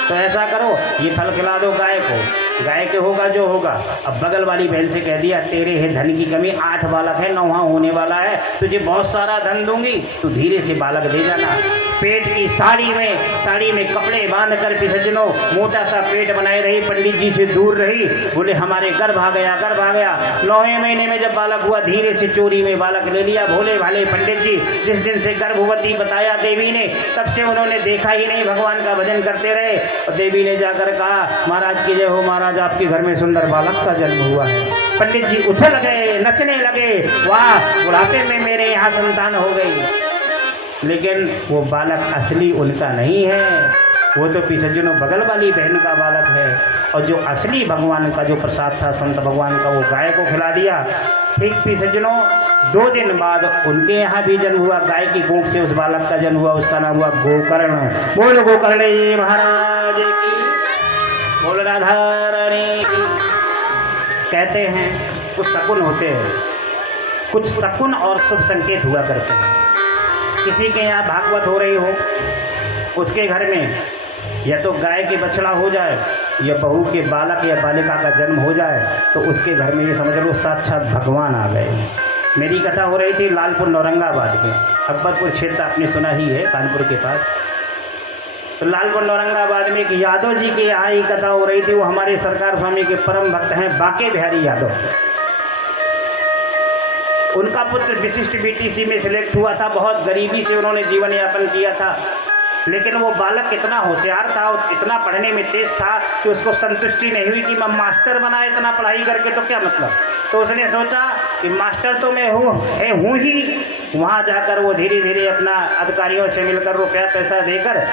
तो ऐसा करो ये फल खिला दो गाय को, गाय के होगा जो होगा। अब बगल वाली बहन से कह दिया तेरे है धन की कमी, 8 बालक है, 9वां होने वाला है, तुझे बहुत सारा धन दूंगी, तू धीरे से बालक दे जाना। पेट की साड़ी में कपड़े बांध कर सज्जनों मोटा सा पेट बनाए रही, पंडित जी से दूर रही। बोले हमारे गर्भ आ गया। 9वें महीने में जब बालक हुआ धीरे से चोरी में बालक ले लिया। भोले भाले पंडित जी जिस दिन से गर्भवती बताया देवी ने, तब से उन्होंने देखा ही नहीं, भगवान का भजन करते रहे। और देवी ने जाकर कहा महाराज की जय हो, महाराज आपके घर में सुंदर बालक का जन्म हुआ है। पंडित जी उछल गए, नचने लगे, वाह बुढ़ापे में मेरे यहाँ संतान हो गई। लेकिन वो बालक असली उनका नहीं है, वो तो सज्जनों बगल वाली बहन का बालक है। और जो असली भगवान का जो प्रसाद था संत भगवान का, वो गाय को खिला दिया। ठीक सज्जनों 2 दिन बाद उनके यहाँ भी जन्म हुआ, गाय की गोंद से उस बालक का जन्म हुआ, उसका नाम हुआ गोकर्ण। बोल गोकर्ण महाराज की, बोल राधा रानी की। कहते हैं कुछ शकुन होते हैं, कुछ शकुन और शुभ संकेत हुआ करते हैं। किसी के यहाँ भागवत हो रही हो, उसके घर में या तो गाय के बछड़ा हो जाए या बहू के बालक या बालिका का जन्म हो जाए, तो उसके घर में ये समझ लो साक्षात भगवान आ गए। मेरी कथा हो रही थी लालपुर औरंगाबाद में, अकबरपुर क्षेत्र आपने सुना ही है, कानपुर के पास। तो लालपुर औरंगाबाद में एक यादव जी के यहाँ ही कथा हो रही थी। वो हमारे सरकार स्वामी के परम भक्त हैं बाके बिहारी यादव। उनका पुत्र विशिष्ट बीटीसी में सिलेक्ट हुआ था, बहुत गरीबी से उन्होंने जीवन यापन किया था। लेकिन वो बालक इतना होशियार था और इतना पढ़ने में तेज था कि उसको संतुष्टि नहीं हुई कि मैं मास्टर बना, इतना पढ़ाई करके तो क्या मतलब। तो उसने सोचा कि मास्टर तो मैं हूँ ही। वहाँ जाकर वो धीरे धीरे अपना अधिकारियों से मिलकर रुपया पैसा देकर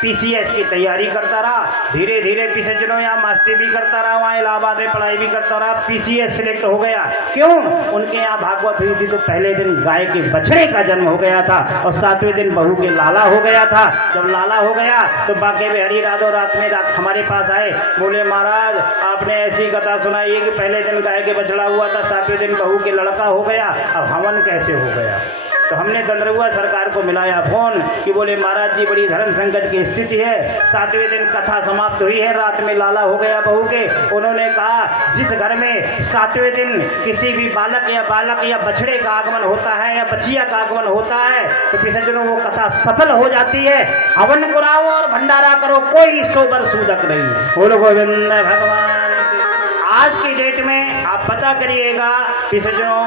पीसीएस की तैयारी करता रहा। धीरे धीरे सज्जनों यहाँ मास्टरी भी करता रहा, वहाँ इलाहाबाद में पढ़ाई भी करता रहा। पीसीएस सिलेक्ट हो गया। क्यों? उनके यहाँ भागवत हुई थी तो पहले दिन गाय के बछड़े का जन्म हो गया था और 7वें दिन बहू के लाला हो गया था। जब लाला हो गया तो बाके बिहारी यादव रात हमारे पास आए। बोले महाराज आपने ऐसी कथा सुनाई है कि पहले दिन गाय के बछड़ा हुआ था, 7वें दिन बहू के लड़का हो गया, अब हवन कैसे हो गया? तो हमने गंधर्वा सरकार को मिलाया फोन कि बोले महाराज जी बड़ी धर्म संकट की स्थिति है। 7वें दिन कथा समाप्त हुई है, रात में लाला हो गया बहू के। उन्होंने कहा जिस घर में 7वें दिन किसी भी बालक या बछड़े का आगमन होता है या बचिया का आगमन होता है तो पिछले वो कथा सफल हो जाती है। हवन कराओ और भंडारा करो, कोई सोबर सूदक नहीं। बोलो गोविंद भगवान। आज की डेट में आप पता करिएगा पिछजनों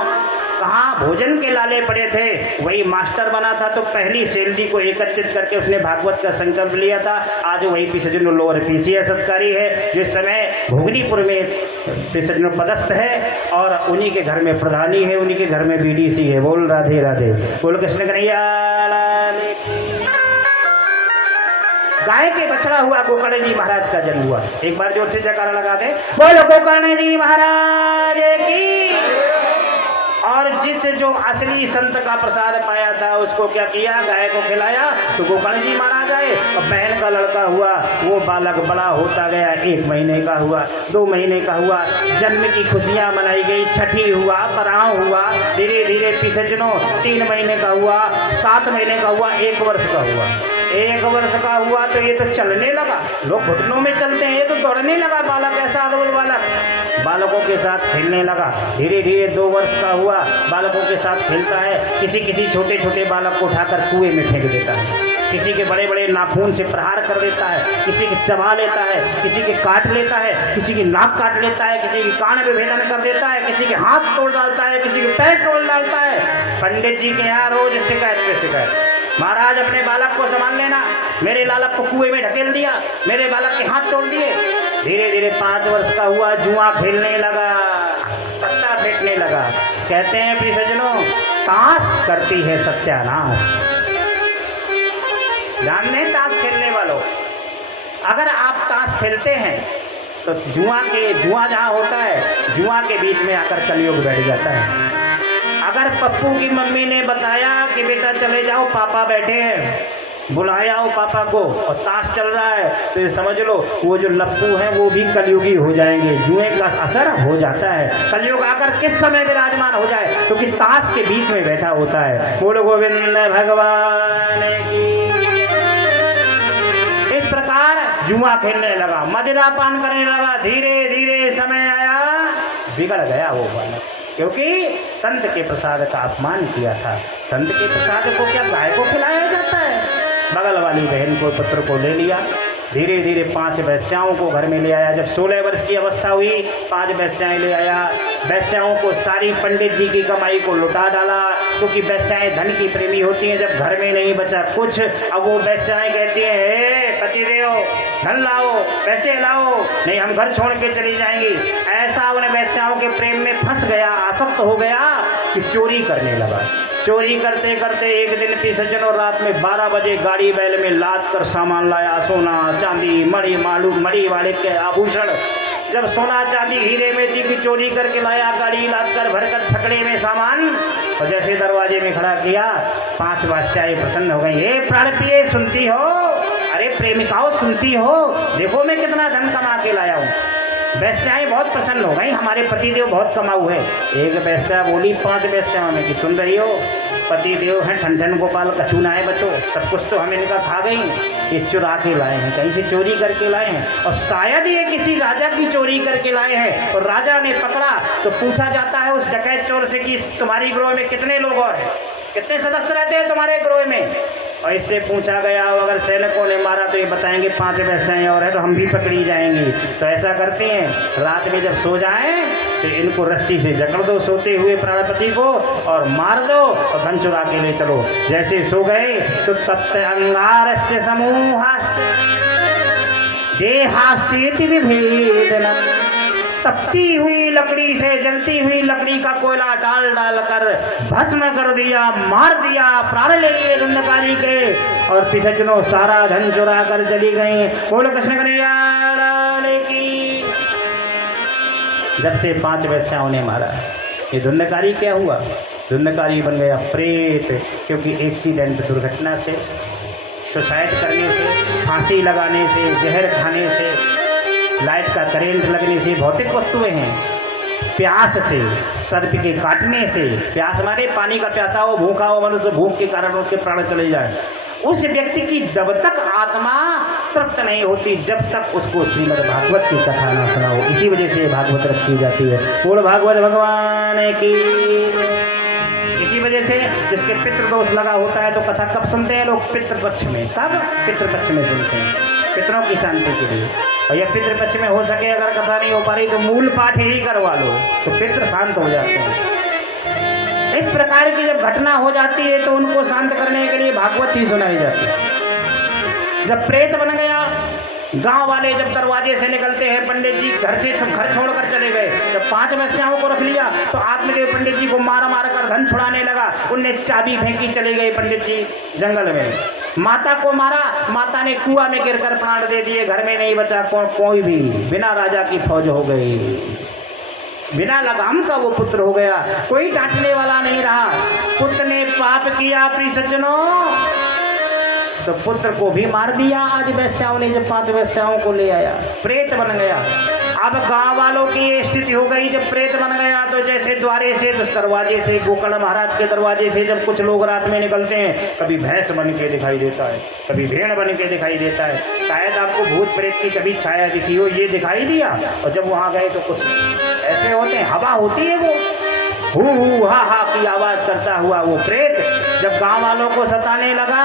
कहाँ भोजन के लाले पड़े थे। वही मास्टर बना था तो पहली सैलरी को एकत्रित करके उसने भागवत का संकल्प लिया था। आज वही पिछजनों लोअर पीसीएस अधिकारी है, जिस समय भोगनीपुर में पिछजनों पदस्थ है और उन्हीं के घर में प्रधानी है, उन्हीं के घर में बीडीसी है। बोल राधे राधे। बोल कृष्ण कन्हैया। गाय के बछड़ा हुआ गोकर्ण जी महाराज का जन्म हुआ। एक बार जोर से जयकारा लगा दे, बोलो गोकर्ण जी महाराज की। और जिस जो असली संत का प्रसाद पाया था उसको क्या किया, गाय को खिलाया तो गोकर्ण जी महाराज आए। और बहन का लड़का हुआ, वो बालक बड़ा होता गया, 1 महीने का हुआ, 2 महीने का हुआ, जन्म की खुशियां मनाई गई। छठी हुआ, पराव हुआ, धीरे धीरे पिछजनों 3 महीने का हुआ, 7 महीने का हुआ, 1 वर्ष का हुआ। 1 वर्ष का हुआ तो ये तो चलने लगा, लोग घुटनों में चलते हैं, ये तो दौड़ने लगा बालक, ऐसा अद्भुत बालक। बालकों के साथ खेलने लगा। धीरे धीरे 2 वर्ष का हुआ, बालकों के साथ खेलता है। किसी छोटे छोटे बालक को उठाकर कुएं में फेंक देता है, किसी के बड़े बड़े नाखून से प्रहार कर देता है, किसी के चबा लेता है, किसी के काट लेता है, किसी की नाक काट लेता है, किसी की कान विभेदन कर देता है, किसी के हाथ तोड़ डालता है, किसी के पैर तोड़ डालता है। पंडित जी के यहाँ रोज शिकायत पे शिकायत, महाराज अपने बालक को संभाल लेना, मेरे बालक को कुएं में ढकेल दिया, मेरे बालक के हाथ तोड़ दिए। धीरे धीरे 5 वर्ष का हुआ, जुआ खेलने लगा, पत्ता फेंकने लगा। कहते हैं प्रियजनों ताश करती है सत्यानाश। जानते ताश खेलने वालों, अगर आप ताश खेलते हैं तो जुआ जहाँ होता है, जुआ के बीच में आकर कलयुग बैठ जाता है। अगर पप्पू की मम्मी ने बताया कि बेटा चले जाओ, पापा बैठे हैं, बुलाया हो पापा को और ताश चल रहा है, तो समझ लो वो जो लप्पू हैं वो भी कलयुगी हो जाएंगे। जुए का असर हो जाता है। कलयुग आकर किस समय विराजमान हो जाए, क्योंकि तो ताश के बीच में बैठा होता है। बोलो गोविंद भगवान की। इस प्रकार जुआ खेलने लगा, मदिरा पान करने लगा। धीरे धीरे समय आया, बिगड़ गया वो बालक, क्योंकि संत के प्रसाद का अपमान किया था। संत के प्रसाद को क्या गाय को खिलाया जाता है? बगल वाली बहन को पुत्र को ले लिया। धीरे धीरे 5 वैश्याओं को घर में ले आया। जब 16 वर्ष की अवस्था हुई, 5 वैश्याएं ले आया। वैश्याओं को सारी पंडित जी की कमाई को लुटा डाला, क्योंकि वैश्याएं धन की प्रेमी होती हैं। जब घर में नहीं बचा कुछ, अब वो वैश्याएं कहती हैं, हे पतिदेव धन लाओ, पैसे लाओ, नहीं हम घर छोड़ के चली जाएंगी। ऐसा उन वैश्याओं के प्रेम में फंस गया, आसक्त हो गया कि चोरी करने लगा। चोरी करते करते एक दिन पिछजनों रात में 12 बजे गाड़ी बैल में लाद कर सामान लाया, सोना चांदी मड़ी वाले के आभूषण। जब सोना चांदी हीरे मोती की चोरी करके लाया, गाड़ी लाद कर भरकर छकड़े में सामान, और जैसे दरवाजे में खड़ा किया, 5 बादशाहें प्रसन्न हो गई। हे प्राण प्रिय सुनती हो, अरे प्रेमिकाओं सुनती हो, देखो मैं कितना धन कमा के लाया हूँ। वैश्याएं बहुत प्रसन्न हो गई, हमारे पतिदेव बहुत कमाऊ है। एक वैश्या बोली 5 वैश्याओं में कि सुन रही हो, पतिदेव हैं ठंडन गोपाल कछुनाए बचो, सब कुछ तो हम इनका खा गई, ये चुरा के लाए हैं, कहीं से चोरी करके लाए हैं, और शायद ये किसी राजा की चोरी करके लाए हैं। और राजा ने पकड़ा तो पूछा जाता है उस डकैत चोर से कि तुम्हारी गिरोह में कितने लोग और हैं, कितने सदस्य रहते हैं तुम्हारे गिरोह में? और इससे पूछा गया अगर सैनिकों ने मारा तो ये बताएंगे 5 वैश्याएं और है, तो हम भी पकड़ी जाएंगी। तो ऐसा करती हैं, रात में जब सो जाएं तो इनको रस्सी से जकड़ दो सोते हुए प्राणपति को, और मार दो और धन चुरा के ले चलो। जैसे सो गए तो सप्त अंगारस्य समूह देहास्तीति विभेदनम, तपती हुई लकड़ी से, जलती हुई लकड़ी का कोयला डाल कर भस्म कर दिया, मार दिया, प्राण ले लिए धुंधकारी के, और पिछजनों सारा धन चुरा कर चली गई। बोलो कृष्ण कन्हैया की। जब से 5 वैश्याओं ने मारा, ये धुंधकारी क्या हुआ? धुंधकारी बन गया प्रेत, क्योंकि एक्सीडेंट दुर्घटना से, सुसाइड करने से, फांसी लगाने से, जहर खाने से, लाइट का करेंट लगने से, भौतिक वस्तुएं हैं, प्यास से, सर्प के काटने से, प्यास माने पानी का प्यासा हो, भूखा हो मनुष्य, भूख के कारण उसके प्राण चले जाए, उस व्यक्ति की जब तक आत्मा तृप्त नहीं होती, जब तक उसको श्रीमद् भागवत की कथा न सुनाओ। इसी वजह से भागवत रखी जाती है। बोल भागवत भगवान की। इसी वजह से जिसके पितृदोष लगा होता है तो कथा कब सुनते हैं लोग? पितृपक्ष में। कब? पितृपक्ष में सुनते हैं, पितरों की शांति के लिए। और यह पितृपक्ष में हो सके अगर कथा नहीं हो पा रही तो मूल पाठ ही करवा लो, तो पितृ शांत हो जाते हैं। इस प्रकार की जब घटना हो जाती है तो उनको शांत करने के लिए भागवत ही सुनाई जाती है। जब प्रेत बन गया, गांव वाले जब दरवाजे से निकलते हैं, पंडित जी घर से घर छोड़कर चले गए, जब 5 वेश्याओं को रख लिया तो आत्मदेव पंडित जी को मार मार कर धन छुड़ाने लगा। उनने चाबी फेंकी, चले गए पंडित जी जंगल में। माता को मारा, माता ने कुआं में गिरकर प्राण दे दिए। घर में नहीं बचा कोई भी, बिना राजा की फौज हो गई, बिना लगाम का वो पुत्र हो गया, कोई डांटने वाला नहीं रहा। पुत्र ने पाप किया प्रिय सज्जनों, तो पुत्र को भी मार दिया। आज वेश्याओं ने जब 5 वेश्याओं को ले आया, प्रेत बन गया। अब गांव वालों की ये स्थिति हो गई, जब प्रेत बन गया तो जैसे द्वारे से, तो दरवाजे से, गोकर्ण महाराज के दरवाजे से जब कुछ लोग रात में निकलते हैं, कभी भैंस बन के दिखाई देता है, कभी भेड़ बन के दिखाई देता है। शायद आपको भूत प्रेत की कभी छाया दिखी हो, ये दिखाई दिया। और जब वहाँ गए तो कुछ ऐसे होते हैं, हवा होती है, वो हू हा हा की आवाज करता हुआ वो प्रेत जब गांव वालों को सताने लगा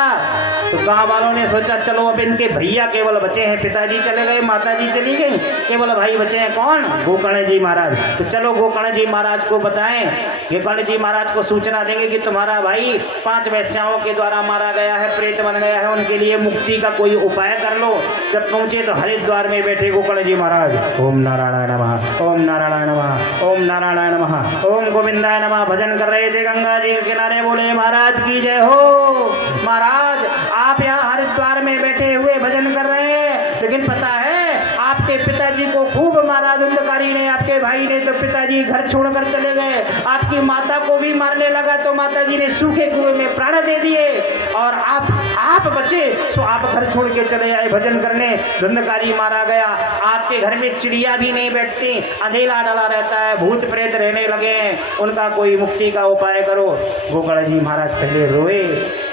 तो गांव वालों ने सोचा चलो अब इनके भैया केवल बचे हैं, पिताजी चले गए, माताजी चली गई, केवल भाई बचे हैं। कौन? गोकर्ण जी महाराज। तो चलो गोकर्ण जी महाराज को बताएं, गोकर्ण जी महाराज को सूचना देंगे कि तुम्हारा भाई 5 वेश्याओं के द्वारा मारा गया है, प्रेत बन गया है, उनके लिए मुक्ति का कोई उपाय कर लो। जब पहुंचे तो हरिद्वार में बैठे गोकर्ण जी महाराज, ओम नारायण नमः, ओम नारायण नमः, ओम नारायण नमः, ओम गोविंदाय नमः भजन कर रहे थे। गंगा जी के किनारे बोले महाराज की जय हो। महाराज आप यहाँ हरिद्वार में बैठे हुए भजन कर रहे हैं, लेकिन पता है आपके पिताजी को खूब मारा धुंधकारी ने, आपके भाई ने, तो पिताजी घर छोड़कर चले गए। आपकी माता को भी मारने लगा तो माताजी ने सूखे कुएं में प्राण दे दिए। और आप बचे तो आप घर छोड़ के चले आए भजन करने, धुंधकारी मारा गया। आपके घर में चिड़िया भी नहीं बैठती, अंधेरा डाला रहता है, भूत प्रेत रहने लगे, उनका कोई मुक्ति का उपाय करो। गोकर्ण जी महाराज पहले रोए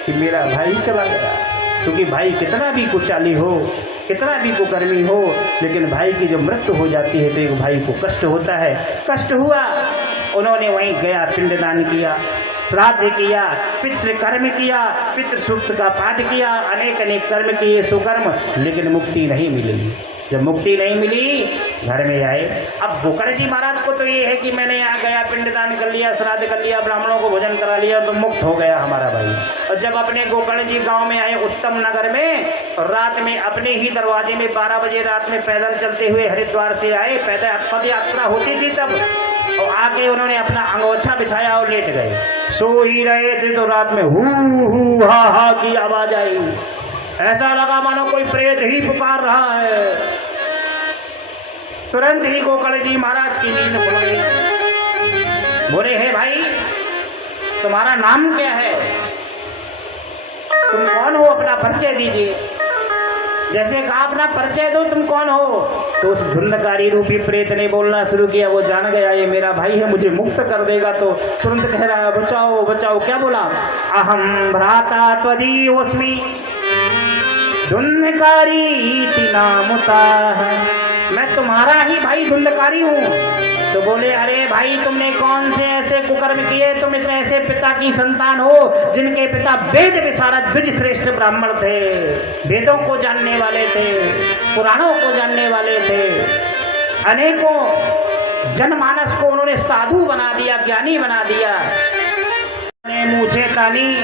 कि मेरा भाई चला गया, क्योंकि भाई कितना भी कुचाली हो, कितना भी कुकर्मी हो, लेकिन भाई की जब मृत्यु हो जाती है तो एक भाई को कष्ट होता है। कष्ट हुआ, उन्होंने वहीं गया, पिंडदान किया, श्राद्ध किया, पितृ कर्म किया, पितृ सूक्त का पाठ किया, अनेक अनेक कर्म किए सुकर्म, लेकिन मुक्ति नहीं मिली। जब मुक्ति नहीं मिली घर में आए। अब गोकर्ण जी महाराज को तो ये है कि मैंने यहाँ गया, पिंडदान कर लिया, श्राद्ध कर लिया, ब्राह्मणों को भोजन करा लिया तो मुक्त हो गया हमारा भाई। और जब अपने गोकर्ण जी गांव में आए उत्तम नगर में, रात में अपने ही दरवाजे में 12 बजे रात में पैदल चलते हुए हरिद्वार से आए, पैदल पद यात्रा होती थी तब, और आके उन्होंने अपना अंगोछा बिछाया और लेट गए। सो ही रहे थे तो रात में हू हा हा की आवाज आई, ऐसा लगा मानो कोई प्रेत ही पुकार रहा है। तुरंत ही गोकर्ण जी महाराज की नींद खुल गई। बोले हे भाई तुम्हारा नाम क्या है, तुम कौन हो, अपना परिचय दीजिए। जैसे कहा अपना परिचय दो, तुम कौन हो, तो उस धुंधकारी रूपी प्रेत ने बोलना शुरू किया। वो जान गया ये मेरा भाई है, मुझे मुक्त कर देगा, तो तुरंत कह रहा है बचाओ बचाओ। क्या बोला? अहम भ्राता त्वदीयोऽस्मि धुंधकारी नामुता है, मैं तुम्हारा ही भाई धुंधकारी हूँ। तो बोले अरे भाई तुमने कौन से ऐसे कुकर्म किए, तुम इस ऐसे पिता की संतान हो जिनके पिता वेद विशारद द्विज श्रेष्ठ ब्राह्मण थे, वेदों को जानने वाले थे, पुराणों को जानने वाले थे, अनेकों जनमानस को उन्होंने साधु बना दिया, ज्ञानी बना दिया। मुझे तानी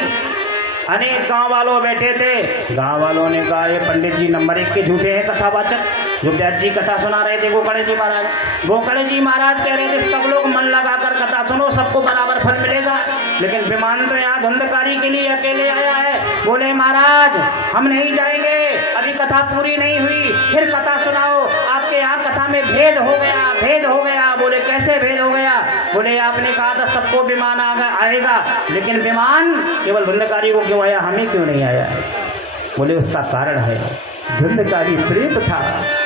अनेक गांव वालों बैठे थे। गांव वालों ने कहा ये पंडित जी नंबर 1 के झूठे हैं कथावाचक, जो व्यास जी कथा सुना रहे थे गोकर्ण जी महाराज। गोकर्ण जी महाराज कह रहे थे सब लोग मन लगाकर कथा सुनो, सबको बराबर फल मिलेगा, लेकिन विमान तो यहाँ धुंधकारी के लिए अकेले आया है। बोले महाराज हम नहीं जाएंगे, अभी कथा पूरी नहीं हुई, फिर कथा सुनाओ। आपके यहाँ कथा में भेद हो गया, भेद हो गया। बोले कैसे भेद हो गया? बोले आपने कहा था सबको विमान आएगा, लेकिन विमान केवल धुंधकारी को क्यों आया, हमें क्यों नहीं आया? बोले उसका कारण है, धुंधकारी प्रेत था,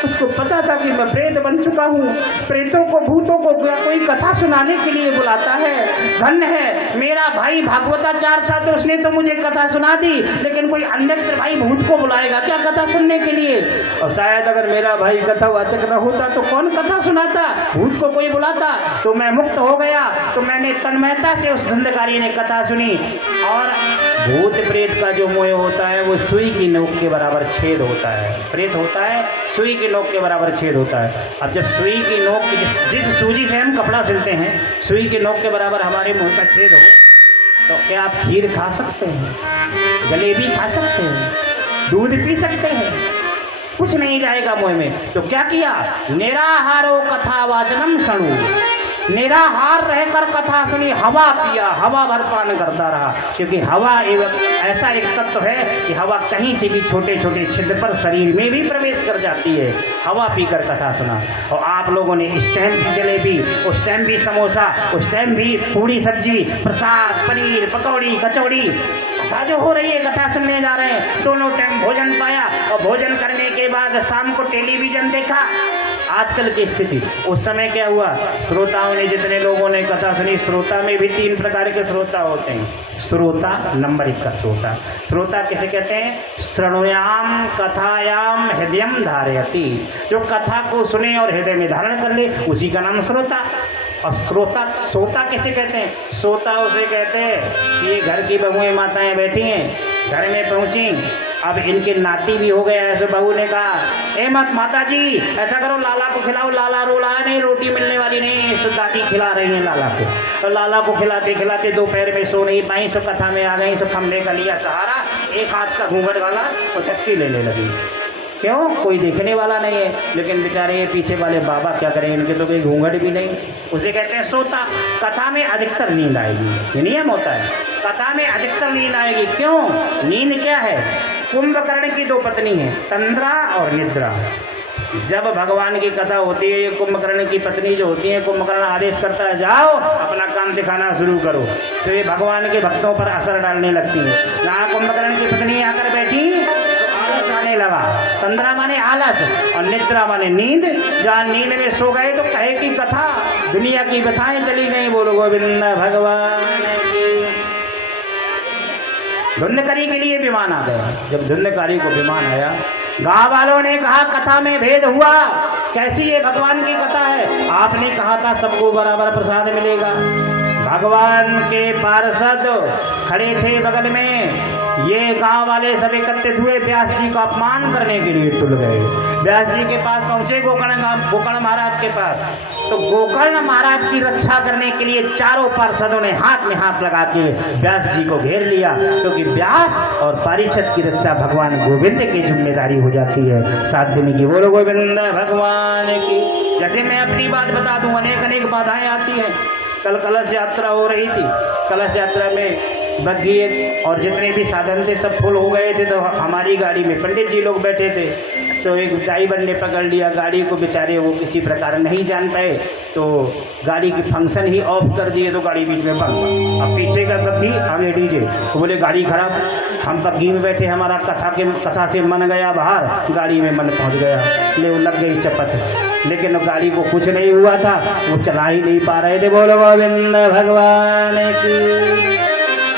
उसको पता था कि मैं प्रेत बन चुका हूँ। प्रेतों को भूतों को कोई कथा सुनाने के लिए बुलाता है। धन्य है मेरा भाई भागवताचार्य था, तो उसने तो मुझे कथा सुना दी, लेकिन कोई अन्यत्र भाई भूत को बुलाएगा क्या कथा सुनने के लिए? और शायद अगर मेरा भाई कथावाचक न होता तो कौन कथा सुनाता, भूत को कोई बुलाता। तो मैं मुक्त हो गया, तो मैंने तन्मयता से उस धुंधकारी ने कथा सुनी। और भूत प्रेत का जो मोह होता है वो सुई की नोक के बराबर छेद होता है। प्रेत होता है सुई की नोक के बराबर छेद होता है। अब जब सुई की नोक जिस सूजी से हम कपड़ा सिलते हैं, सुई की नोक के बराबर हमारे मुंह का छेद हो, तो क्या आप खीर खा सकते हैं, जलेबी खा सकते हैं, दूध पी सकते हैं? कुछ नहीं जाएगा मुंह में। तो क्या किया? निराहारो कथा वाचनम सणु, निराहार रहकर कथा सुनी, हवा पिया, हवा भर पान करता रहा। क्योंकि हवा ऐसा एक तत्व है कि हवा कहीं से भी छोटे छोटे छिद्र पर शरीर में भी प्रवेश कर जाती है। हवा पीकर कथा सुना। और आप लोगों ने इस टाइम भी जलेबी, उस टाइम भी समोसा, उस टाइम भी पूड़ी सब्जी, प्रसाद, पनीर, पकौड़ी, कचौड़ी, कथा जो हो रही है, कथा सुनने जा रहे हैं, दोनों टाइम भोजन पाया। और भोजन करने के बाद शाम को टेलीविजन देखा। आजकल की स्थिति, उस समय क्या हुआ, श्रोताओं ने, जितने लोगों ने कथा सुनी, श्रोता में भी 3 प्रकार के श्रोता होते हैं। श्रोता नंबर 1 का श्रोता। श्रोता किसे कहते हैं? श्रृणुयाम कथायाम हृदयम धारयति, जो कथा को सुने और हृदय में धारण कर ले, उसी का नाम श्रोता। और सोता किसे कहते हैं? सोता उसे कहते हैं कि ये घर की बहुएं माताएं बैठी हैं, घर में पहुंची, अब इनके नाती भी हो गया है। तो बहू ने कहा, ए मत माता जी, ऐसा करो लाला को खिलाओ, लाला रो रहा है, नहीं रोटी मिलने वाली नहीं, तो दादी खिला रही है लाला को। और लाला को खिलाते खिलाते दोपहर में सो नहीं पाई, तो कथा में आ गई, तो खम्भे का लिया सहारा, एक हाथ का घूंघट वाला और चक्की लेने लगी। क्यों? कोई देखने वाला नहीं है। लेकिन बेचारे ये पीछे वाले बाबा क्या करें, इनके तो कोई घूंघट भी नहीं। उसे कहते हैं सोता। कथा में अधिकतर नींद आएगी, ये नियम होता है, कथा में अधिकतर नींद आएगी। क्यों? नींद क्या है? कुंभकर्ण की 2 पत्नी हैं, तंद्रा और निद्रा। जब भगवान की कथा होती है, कुंभकर्ण की पत्नी जो होती है, कुंभकर्ण आदेश करता है, जाओ अपना काम दिखाना शुरू करो, तो ये भगवान के भक्तों पर असर डालने लगती है। जहाँ कुंभकर्ण की पत्नी आकर बैठी, आलस आने लगा। तंद्रा माने आलस और निद्रा माने नींद। जहाँ नींद में सो गए तो कहे की कथा, दुनिया की कथाएं चली गई। बोलो गोविंद भगवान। धुंधकारी के लिए विमान आ गया। जब धुंधकारी को विमान आया, गाँव वालों ने कहा कथा में भेद हुआ, कैसी ये भगवान की कथा है? आपने कहा था सबको बराबर प्रसाद मिलेगा। भगवान के पार्षद खड़े थे बगल में, ये गांव वाले सब एकत्रित हुए, व्यास जी को अपमान करने के लिए तुल गए। व्यास जी के पास पहुंचे, गोकर्ण महाराज के पास। तो गोकर्ण महाराज की रक्षा करने के लिए चारों पार्षदों ने हाथ में हाथ लगा के व्यास जी को घेर लिया, क्योंकि व्यास और पारिषद की रक्षा भगवान गोविंद की जिम्मेदारी हो जाती है। 7 दिन की। बोलो गोविंद भगवान की। जैसे मैं अपनी बात बता दूं, अनेक बाधाएं आती हैं। कल कलश यात्रा हो रही थी, कलश यात्रा में बग्घी और जितने भी साधन थे सब फुल हो गए थे। तो हमारी गाड़ी में पंडित जी लोग बैठे थे, तो एक ड्राइवर ने पकड़ लिया गाड़ी को, बेचारे वो किसी प्रकार नहीं जान पाए, तो गाड़ी की फंक्शन ही ऑफ कर दिए, तो गाड़ी बीच में बंद। अब पीछे का बग्घी, आगे डीजे। तो बोले गाड़ी खराब, हम बग्घी में बैठे, हमारा कथा से मन गया बाहर, गाड़ी में मन पहुँच गया, ले वो लग गई चपत। लेकिन गाड़ी को कुछ नहीं हुआ था, वो चला ही नहीं पा रहे थे। बोलो गोविंद भगवान की।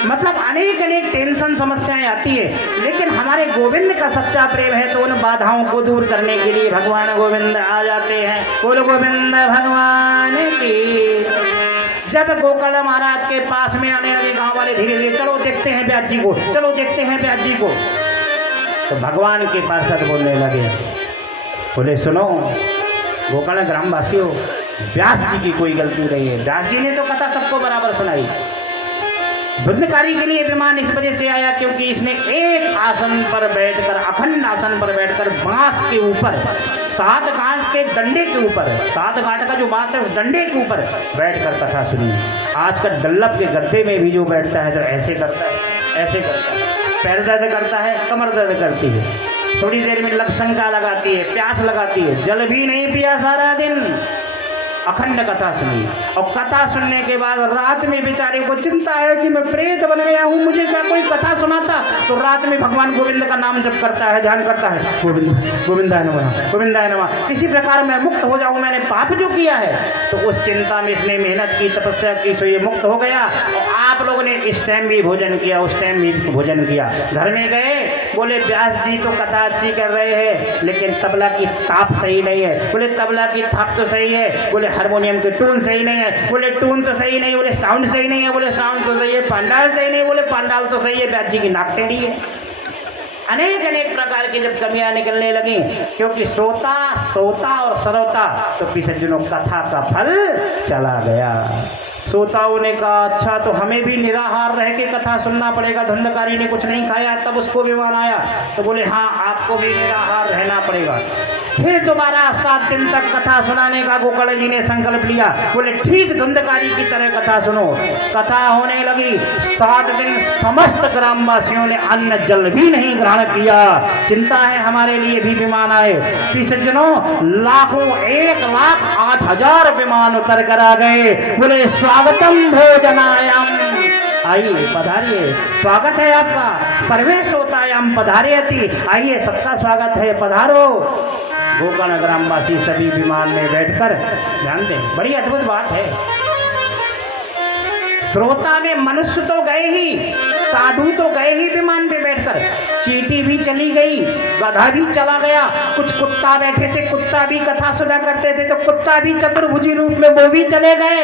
मतलब अनेक टेंशन समस्याएं आती है, लेकिन हमारे गोविंद का सच्चा प्रेम है, तो उन बाधाओं को दूर करने के लिए भगवान गोविंद आ जाते हैं। बोलो गोविंद भगवान की। जब गोकर्ण महाराज के पास में आने लगे गांव वाले, धीरे धीरे चलो देखते हैं व्यास जी को, चलो देखते हैं व्यास जी को। तो भगवान के पार्षद बोलने लगे, बोले सुनो गोकर्ण ग्रामवासियों, व्यास जी की कोई गलती नहीं है, व्यास जी ने तो कथा सबको बराबर सुनाई। धुंधकारी के लिए विमान इस वजह से आया क्योंकि इसने एक आसन पर बैठकर, अखंड आसन पर बैठकर, बांस के ऊपर, 7 गांठ के डंडे के ऊपर, 7 गांठ का जो बांस है उस डंडे के ऊपर बैठकर कथा सुनी। आजकल डल्लभ के गद्दे में भी जो बैठता है, तो ऐसे करता है, ऐसे करता है, पैर दर्द करता है, कमर दर्द करती है, थोड़ी देर में लपशंका लगाती है, प्यास लगाती है, जल भी नहीं पिया सारा दिन, अखंड कथा सुनी। और कथा सुनने के बाद रात में बेचारे को चिंता है कि मैं प्रेत बन गया हूँ, मुझे क्या कोई कथा सुनाता। तो रात में भगवान गोविंद का नाम जप करता है, ध्यान करता है, गोविंद गोविंदाय नमः, गोविंदाय नमः। किसी प्रकार मैं मुक्त हो जाऊँ, मैंने पाप जो किया है। तो उस चिंता में इसने मेहनत की, तपस्या की, तो ये मुक्त हो गया। और आप लोगों ने इस टाइम भी भोजन किया, उस टाइम भी भोजन किया। घर में गए, बोले व्यास जी तो कथा अच्छी कर रहे हैं, लेकिन तबला की ताप सही नहीं है। बोले तबला की थाप तो सही है। बोले हारमोनियम की टून सही नहीं है। बोले टून तो सही नहीं। बोले साउंड सही नहीं है। बोले साउंड तो सही है। पंडाल सही नहीं। बोले पंडाल तो सही है। व्यास जी की नाक टेढ़ी है। अनेक अनेक प्रकार की जब कमियां निकलने लगी, क्योंकि सोता और सरोता, तो पिछले कथा का फल चला गया। श्रोताओं ने कहा अच्छा तो हमें भी निराहार रह के कथा सुनना पड़ेगा। धुंधकारी ने कुछ नहीं खाया, तब उसको विमान आया। तो बोले हाँ आपको भी निराहार रहना पड़ेगा। फिर दोबारा 7 दिन तक कथा सुनाने का गोकर्ण जी ने संकल्प लिया। बोले ठीक धुंधकारी की तरह कथा सुनो। कथा होने लगी। 7 दिन समस्त ग्रामवासियों ने अन्न जल भी नहीं ग्रहण किया। चिंता है हमारे लिए भी विमान आए। सज्जनों लाखों 1,08,000 विमान उतर कर आ गए। बोले स्वागतम भोजनायाम, आइए पधारिए, स्वागत है आपका। प्रवेश होता है हम पधारियति, आइए सबका स्वागत है, पधारो। गोकर्ण ग्रामवासी सभी विमान में बैठकर, ध्यान दें बड़ी अद्भुत बात है। श्रोता में मनुष्य तो गए ही, साधु तो गए ही विमान पे बैठकर। चींटी भी चली गई, गधा भी चला गया, कुछ कुत्ता बैठे थे, कुत्ता भी कथा सुना करते थे, तो कुत्ता भी चतुर्भुजी रूप में वो भी चले गए।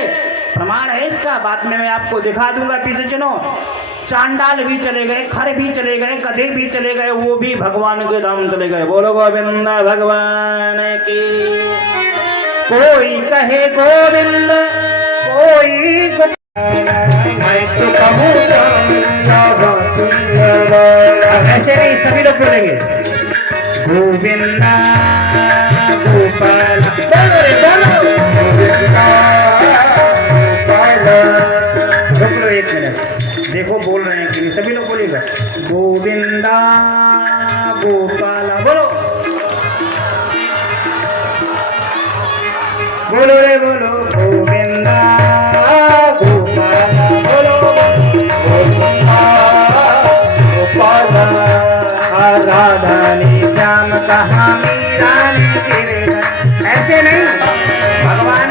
प्रमाण है इसका, बाद में मैं आपको दिखा दूंगा। पिछजनों चांडाल भी चले गए, खर भी चले गए, गधे भी चले गए, वो भी भगवान के धाम चले गए। बोलो गोविंद भगवान की। कोई कहे गोविंद, कोई मैं तो कहूँ ऐसे नहीं, सभी लोग बोलेंगे गोविंद गोपाल। रुक लो 1 मिनट, देखो बोल रहे हैं कि नहीं, सभी लोग बोलिएगा गोविंदा गोपाला। बोलो बोलो रे बोलो गोविंदा गोपाला। बोलो गोविंदा गोपाला। राधा ने श्याम कहा मीरा ने गिरधर, ऐसे नहीं भगवान।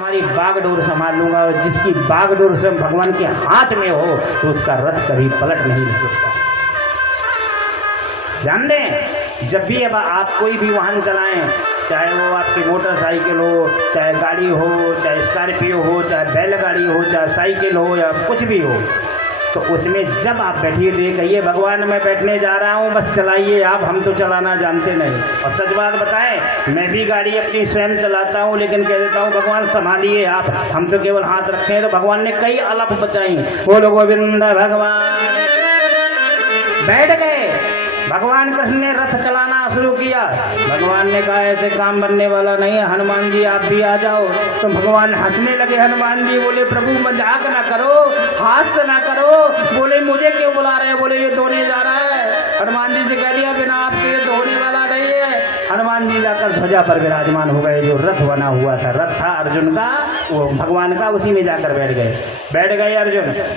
हरि बागडोर संभाल लूंगा, और जिसकी बागडोर से भगवान के हाथ में हो तो उसका रथ कभी पलट नहीं सकता। ध्यान दें, जब भी अब आप कोई भी वाहन चलाएं, चाहे वो आपकी मोटरसाइकिल हो, चाहे गाड़ी हो, चाहे स्कॉर्पियो हो, चाहे बैलगाड़ी हो, चाहे साइकिल हो, या कुछ भी हो, तो उसमें जब आप बैठिए तो कहिए भगवान मैं बैठने जा रहा हूँ, बस चलाइए आप, हम तो चलाना जानते नहीं। और सच बात बताएं, मैं भी गाड़ी अपनी स्वयं चलाता हूँ, लेकिन कह देता हूँ भगवान संभालिए आप, हम तो केवल हाथ रखे हैं। तो भगवान ने कई अलग बचाई। बोलो गोविंद भगवान। बैठ गए, भगवान कृष्ण ने रथ चलाना शुरू किया। भगवान ने कहा ऐसे काम बनने वाला नहीं है, हनुमान जी आप भी आ जाओ। तो भगवान हंसने लगे। हनुमान जी बोले प्रभु मजाक ना करो, हाथ ना करो। बोले मुझे क्यों बुला रहे हैं? बोले ये धोने जा रहा है। हनुमान जी से कह दिया बिना आपके ये धोने वाला नहीं है। हनुमान जी जाकर ध्वजा पर विराजमान हो गए। जो रथ बना हुआ था, रथ था अर्जुन का, वो भगवान का, उसी में जाकर बैठ गए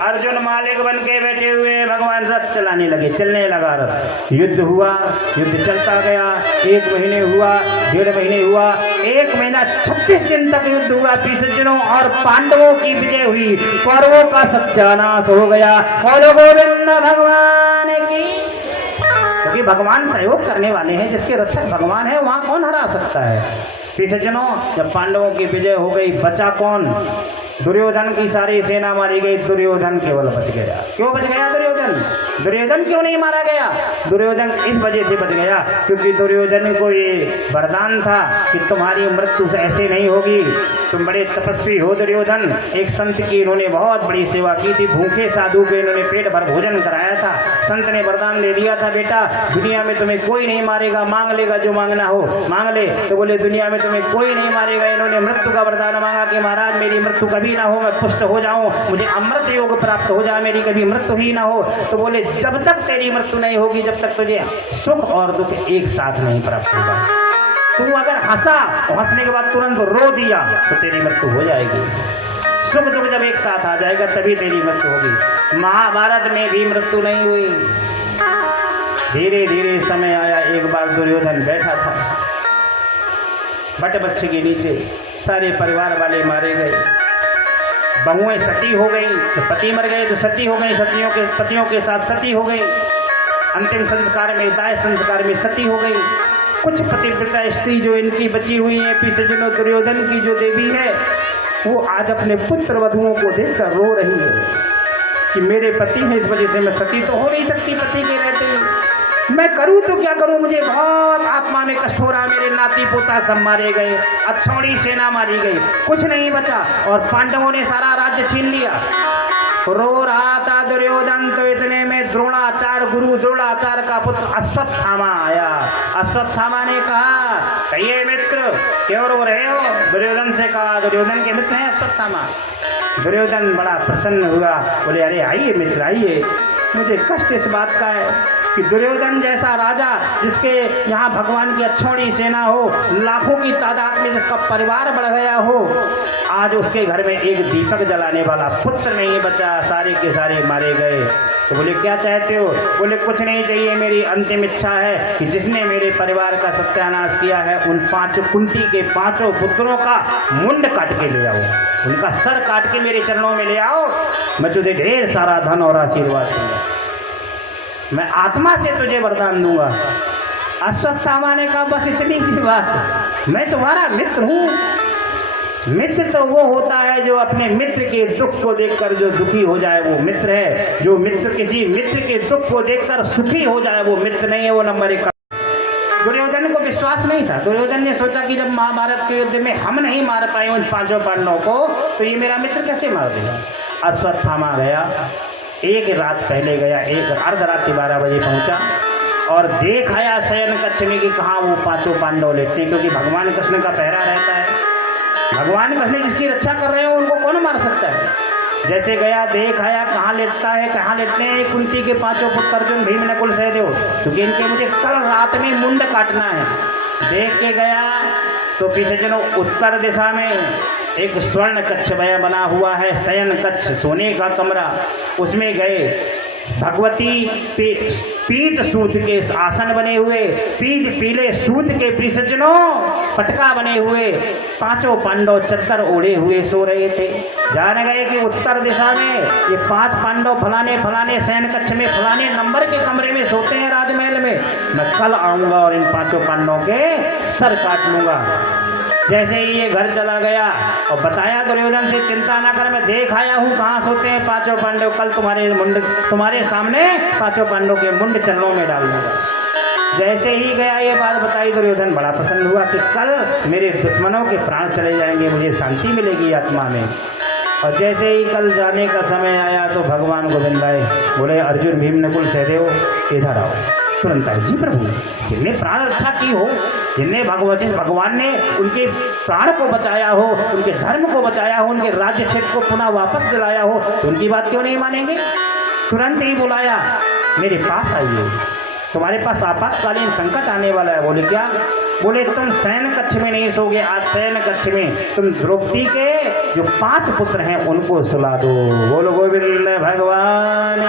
अर्जुन मालिक बन के बैठे हुए। भगवान रथ चलाने लगे, चलने लगा रथ। युद्ध हुआ, युद्ध चलता गया। 1 महीने हुआ, 1.5 महीने हुआ, 1 महीना 36 दिन तक युद्ध हुआ। पिछजनों और पांडवों की विजय हुई, कौरवों का सत्यानाश हो गया। बोलो गोविंद भगवान की। क्योंकि ये भगवान सहयोग करने वाले हैं, जिसके रक्षक भगवान है वहाँ कौन हरा सकता है। प्रियजनों, जब पांडवों की विजय हो गई, बचा कौन? दुर्योधन की सारी सेना मारी गई, दुर्योधन केवल बच गया। क्यों बच गया दुर्योधन? दुर्योधन क्यों नहीं मारा गया? दुर्योधन इस वजह से बच गया क्योंकि दुर्योधन को ये वरदान था कि तुम्हारी मृत्यु ऐसे नहीं होगी, तुम बड़े तपस्वी हो दुर्योधन। एक संत की इन्होंने बहुत बड़ी सेवा की थी, भूखे साधु को इन्होंने पेट भर भोजन कराया था। संत ने वरदान दे दिया था, बेटा दुनिया में तुम्हें कोई नहीं मारेगा, मांग लेगा जो मांगना हो मांग ले। तो बोले दुनिया में तुम्हें कोई नहीं मारेगा। इन्होंने मृत्यु का वरदान मांगा कि महाराज मेरी मृत्यु कभी ना हो, मैं पुष्ट हो जाऊं, मुझे अमृत योग प्राप्त हो जाए, मेरी कभी मृत्यु ही ना हो। तो बोले जब तक तेरी मृत्यु नहीं होगी, जब तक तुझे सुख और दुख एक साथ नहीं प्राप्त होगा। तू अगर हंसा तो हंसने के बाद तुरंत रो दिया तो तेरी मृत्यु हो जाएगी। सुख दुख जब एक साथ आ जाएगा तभी तेरी मृत्यु होगी। महाभारत में भी मृत्यु नहीं हुई। धीरे धीरे समय आया, एक बार दुर्योधन बैठा था बट वृक्ष के नीचे, सारे परिवार वाले मारे गए, बहुएं सती हो गई, तो पति मर गए तो सती हो गई, पतियों के साथ सती हो गई, अंतिम संस्कार में दाह संस्कार में सती हो गई। कुछ पतिव्रता स्त्री जो इनकी बची हुई है, प्रियजनों दुर्योधन की जो देवी है, वो आज अपने पुत्र वधुओं को देखकर रो रही है कि मेरे पति हैं, इस वजह से मैं सती तो हो नहीं सकती पति के रहते ही, मैं करूं तो क्या करूं, मुझे बहुत आत्मा में कष्ट हो रहा, मेरे नाती पोता सब मारे गए, अक्षौणी सेना मारी गई, कुछ नहीं बचा और पांडवों ने सारा राज्य छीन लिया। रो रहा था दुर्योधन, तो इतने में द्रोणाचार्य, गुरु द्रोणाचार्य का पुत्र अश्वत्थामा आया। अश्वत्थामा ने कहा, कहिए मित्र क्यों रो रहे हो? दुर्योधन से कहा, दुर्योधन के मित्र हैं अश्वत्थामा। दुर्योधन बड़ा प्रसन्न हुआ, बोले अरे आइए मित्र आइए, मुझे कष्ट इस बात का है कि दुर्योधन जैसा राजा, जिसके यहाँ भगवान की अक्षौणी सेना हो, लाखों की तादाद में जिसका परिवार बढ़ गया हो, आज उसके घर में एक दीपक जलाने वाला पुत्र नहीं बचा, सारे के सारे मारे गए। तो बोले क्या चाहते हो? बोले कुछ नहीं चाहिए, मेरी अंतिम इच्छा है कि जिसने मेरे परिवार का सत्यानाश किया है, उन कुंती के 5 पुत्रों का मुंड काट के ले आओ, उनका सर काट के मेरे चरणों में ले आओ, मैं तुझे ढेर सारा धन और आशीर्वाद दूंगा, मैं आत्मा से तुझे वरदान दूंगा। अश्वत्थामा ने कहा बस इतनी सी बात, मैं तुम्हारा मित्र हूँ। मित्र तो वो होता है जो अपने मित्र के दुख को देखकर जो दुखी हो जाए वो मित्र है। जो मित्र किसी मित्र के दुख को देखकर सुखी हो जाए वो मित्र नहीं है, वो नंबर 1। दुर्योधन को विश्वास नहीं था। दुर्योधन ने सोचा कि जब महाभारत के युद्ध में हम नहीं मार पाए उन 5 पांडवों को, तो ये मेरा मित्र कैसे मार देगा। अश्वत्थामा गया, एक रात पहले गया, एक अर्धरात्रि 12 बजे पहुंचा और देख आया शयन कक्ष में कि कहाँ वो 5 पांडव लेटते हैं, क्योंकि भगवान कृष्ण का पहरा रहता है। भगवान कृष्ण जिसकी रक्षा कर रहे हो उनको कौन मार सकता है। जैसे गया देख आया कहाँ लेटता है, कहाँ लेटते हैं कुंती के 5 पुत्र अर्जुन भीम नकुल सहदेव, क्योंकि इनके मुझे कल रात में मुंड काटना है। देख के गया तो प्रियजनों उत्तर दिशा में एक स्वर्ण कक्ष बना हुआ है, शयन कक्ष, सोने का कमरा, उसमें गए। भगवती पीठ सूत के आसन बने हुए, पीठ पीले सूत के प्रियजनों पटका बने हुए, 5 पांडव चद्दर ओढ़े हुए सो रहे थे। जान गए कि उत्तर दिशा में ये 5 पांडव फलाने फलाने शयन कक्ष में फलाने नंबर के कमरे में सोते हैं राजमहल में, मैं कल आऊँगा और इन 5 पांडवों के सर काट लूँगा। जैसे ही ये घर चला गया और बताया दुर्योधन से, चिंता ना कर, मैं देख आया हूँ कहाँ सोते हैं 5 पांडव, कल तुम्हारे सामने 5 पांडव के मुंड चरणों में डाल दूंगा। जैसे ही गया ये बात बताई, दुर्योधन बड़ा प्रसन्न हुआ कि कल मेरे दुश्मनों के प्राण चले जाएंगे, मुझे शांति मिलेगी आत्मा में। और जैसे ही कल जाने का समय आया तो भगवान गोविंद आए, बोले अर्जुन भीम नकुल सहदेव इधर आओ। तुरंत आए, जी प्रभु, जिनने प्राण रक्षा की हो, जिनने भगवान ने उनके प्राण को बचाया हो, उनके धर्म को बचाया हो, उनके राज्य क्षेत्र को पुनः वापस दिलाया हो, तो उनकी बात क्यों नहीं मानेंगे। तुरंत ही बुलाया, मेरे पास आइए, तुम्हारे पास आपातकालीन संकट आने वाला है। बोले क्या? बोले तुम शयन कक्ष में नहीं सोगे, आज शयन कक्ष में तुम द्रौपदी के जो 5 पुत्र हैं उनको सुला दो। बोलो गोविंद भगवान।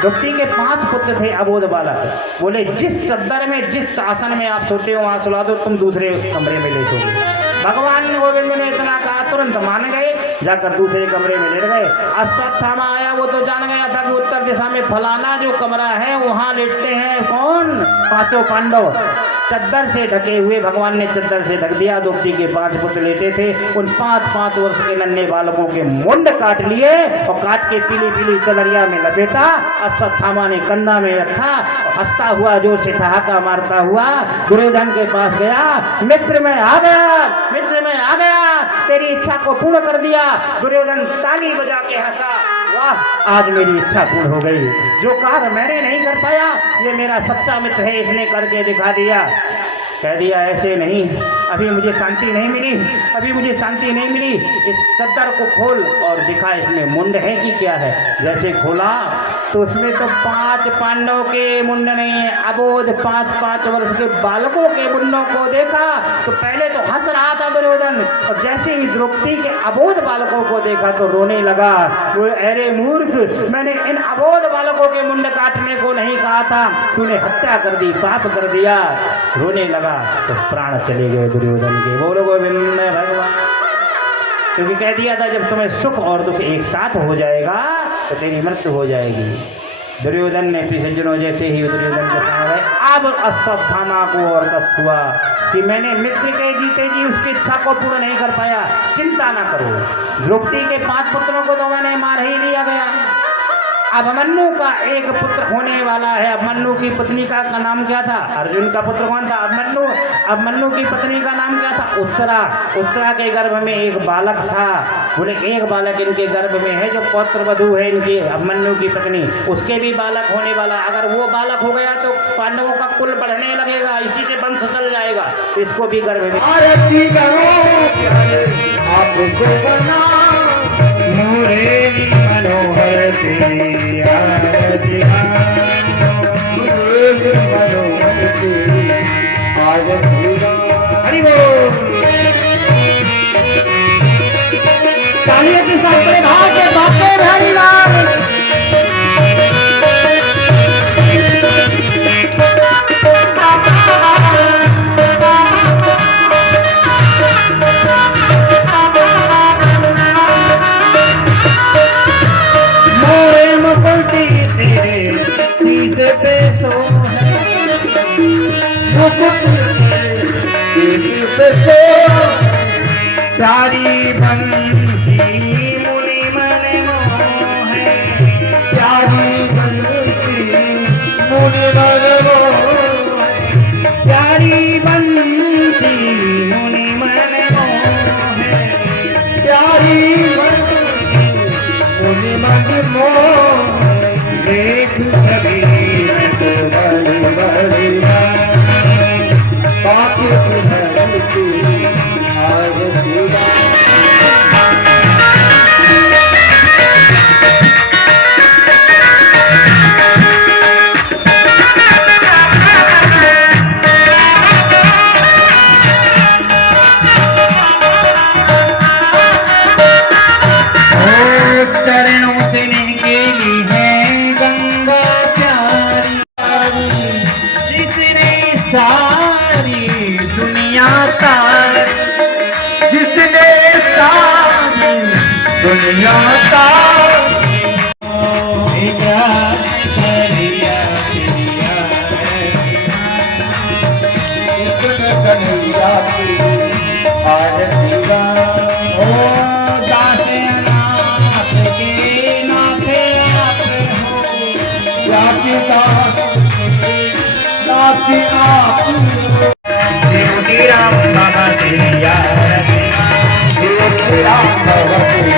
द्रौपदी के 5 पुत्र थे अबोध बालक। बोले जिस चद्दर में जिस आसन में आप सोते हो वहाँ सुला दो, तुम दूसरे कमरे में ले सोगे। भगवान गोविंद ने इतना कहा, तुरंत मान गए, जाकर दूसरे कमरे में लेट गए। अश्वत्थामा आया, वो तो जान गया था कि उत्तर दिशा में फलाना जो कमरा है वहां लेटते हैं कौन, पांचों पांडव। चद्दर से ढके हुए, भगवान ने चद्दर से ढक दिया। द्रौपदी के 5 पुत्र लेते थे, उन 5-5 वर्ष के नन्हे बालकों के मुंड काट लिए और काट के पीली पीली चलरिया में लपेटा, अश्वत्थामा ने कंधा में रखा, हंसता हुआ जोर से ठहाका मारता हुआ दुर्योधन के पास गया। मित्र में आ गया, मित्र में आ गया, तेरी इच्छा को पूर्ण कर दिया। दुर्योधन ताली बजा के हंसा, वाह, आज मेरी इच्छा पूर्ण हो गई। जो कार्य मैंने नहीं कर पाया, ये मेरा सच्चा मित्र है, इसने करके दिखा दिया। कह दिया ऐसे नहीं, अभी मुझे शांति नहीं मिली, अभी मुझे शांति नहीं मिली। इस चद्दर को खोल और दिखा इसमें मुंड है कि क्या है। जैसे खोला तो उसमें तो 5 पांडवों के मुंड नहीं है, अबोध 5-5 वर्ष के बालकों के मुंडों को देखा तो पहले तो हंस रहा था दुर्योधन, और जैसे ही द्रौपदी के अबोध बालकों को देखा तो रोने लगा। वो, अरे मूर्ख, मैंने इन अबोध बालकों के मुंड काटने को नहीं कहा था, तूने हत्या कर दी, पाप कर दिया। रोने लगा तो प्राण चले गए दुर्योधन के। बोलो गोविंद भगवान, क्योंकि कह दिया था जब तुम्हें सुख और दुख एक साथ हो जाएगा तो तेरी मृत्यु हो जाएगी। दुर्योधन ने सज्जनों जैसे ही दुर्योधन के सामने गए, अब अश्वत्थामा को और कष्ट हुआ कि मैंने मित्र के जीते जी उसकी इच्छा को पूर्ण नहीं कर पाया। चिंता ना करो, द्रौपदी के 5 पुत्रों को तो मैंने मार ही दिया गया। अब मन्नु का एक पुत्र होने वाला है। अब मन्नु की पत्नी का नाम क्या था? अर्जुन का पुत्र कौन था? अब मन्नु की पत्नी का नाम क्या था? उत्तरा। उत्तरा के गर्भ में एक बालक था। बोले एक बालक इनके गर्भ में है जो पौत्र वधू है इनकी, अब मन्नु की पत्नी, उसके भी बालक होने वाला। अगर वो बालक हो गया तो पांडवों का कुल बढ़ने लगेगा, इसी से वंश चल जाएगा। इसको भी गर्भ में मनोहर तेरी आरती, मनोहर तेरी आरती। हरि बोल। तालियों के साथ बड़े भाव के बातें हरि लाल। प्यारी बंसी मुनि मन मोहे, प्यारी बंसी मुनि मन मोहे, प्यारी बंसी मुनि मन मोहे, प्यारी बंसी मुनि मन मोहे। देख सभी तो बड़ी बड़ी बाकी चरणों से निकली है गंगा प्यारी, जिसने सारी दुनिया तार, जिसने सारी दुनिया तार। राम बाबा तेरी आरती, राम बाबा तेरी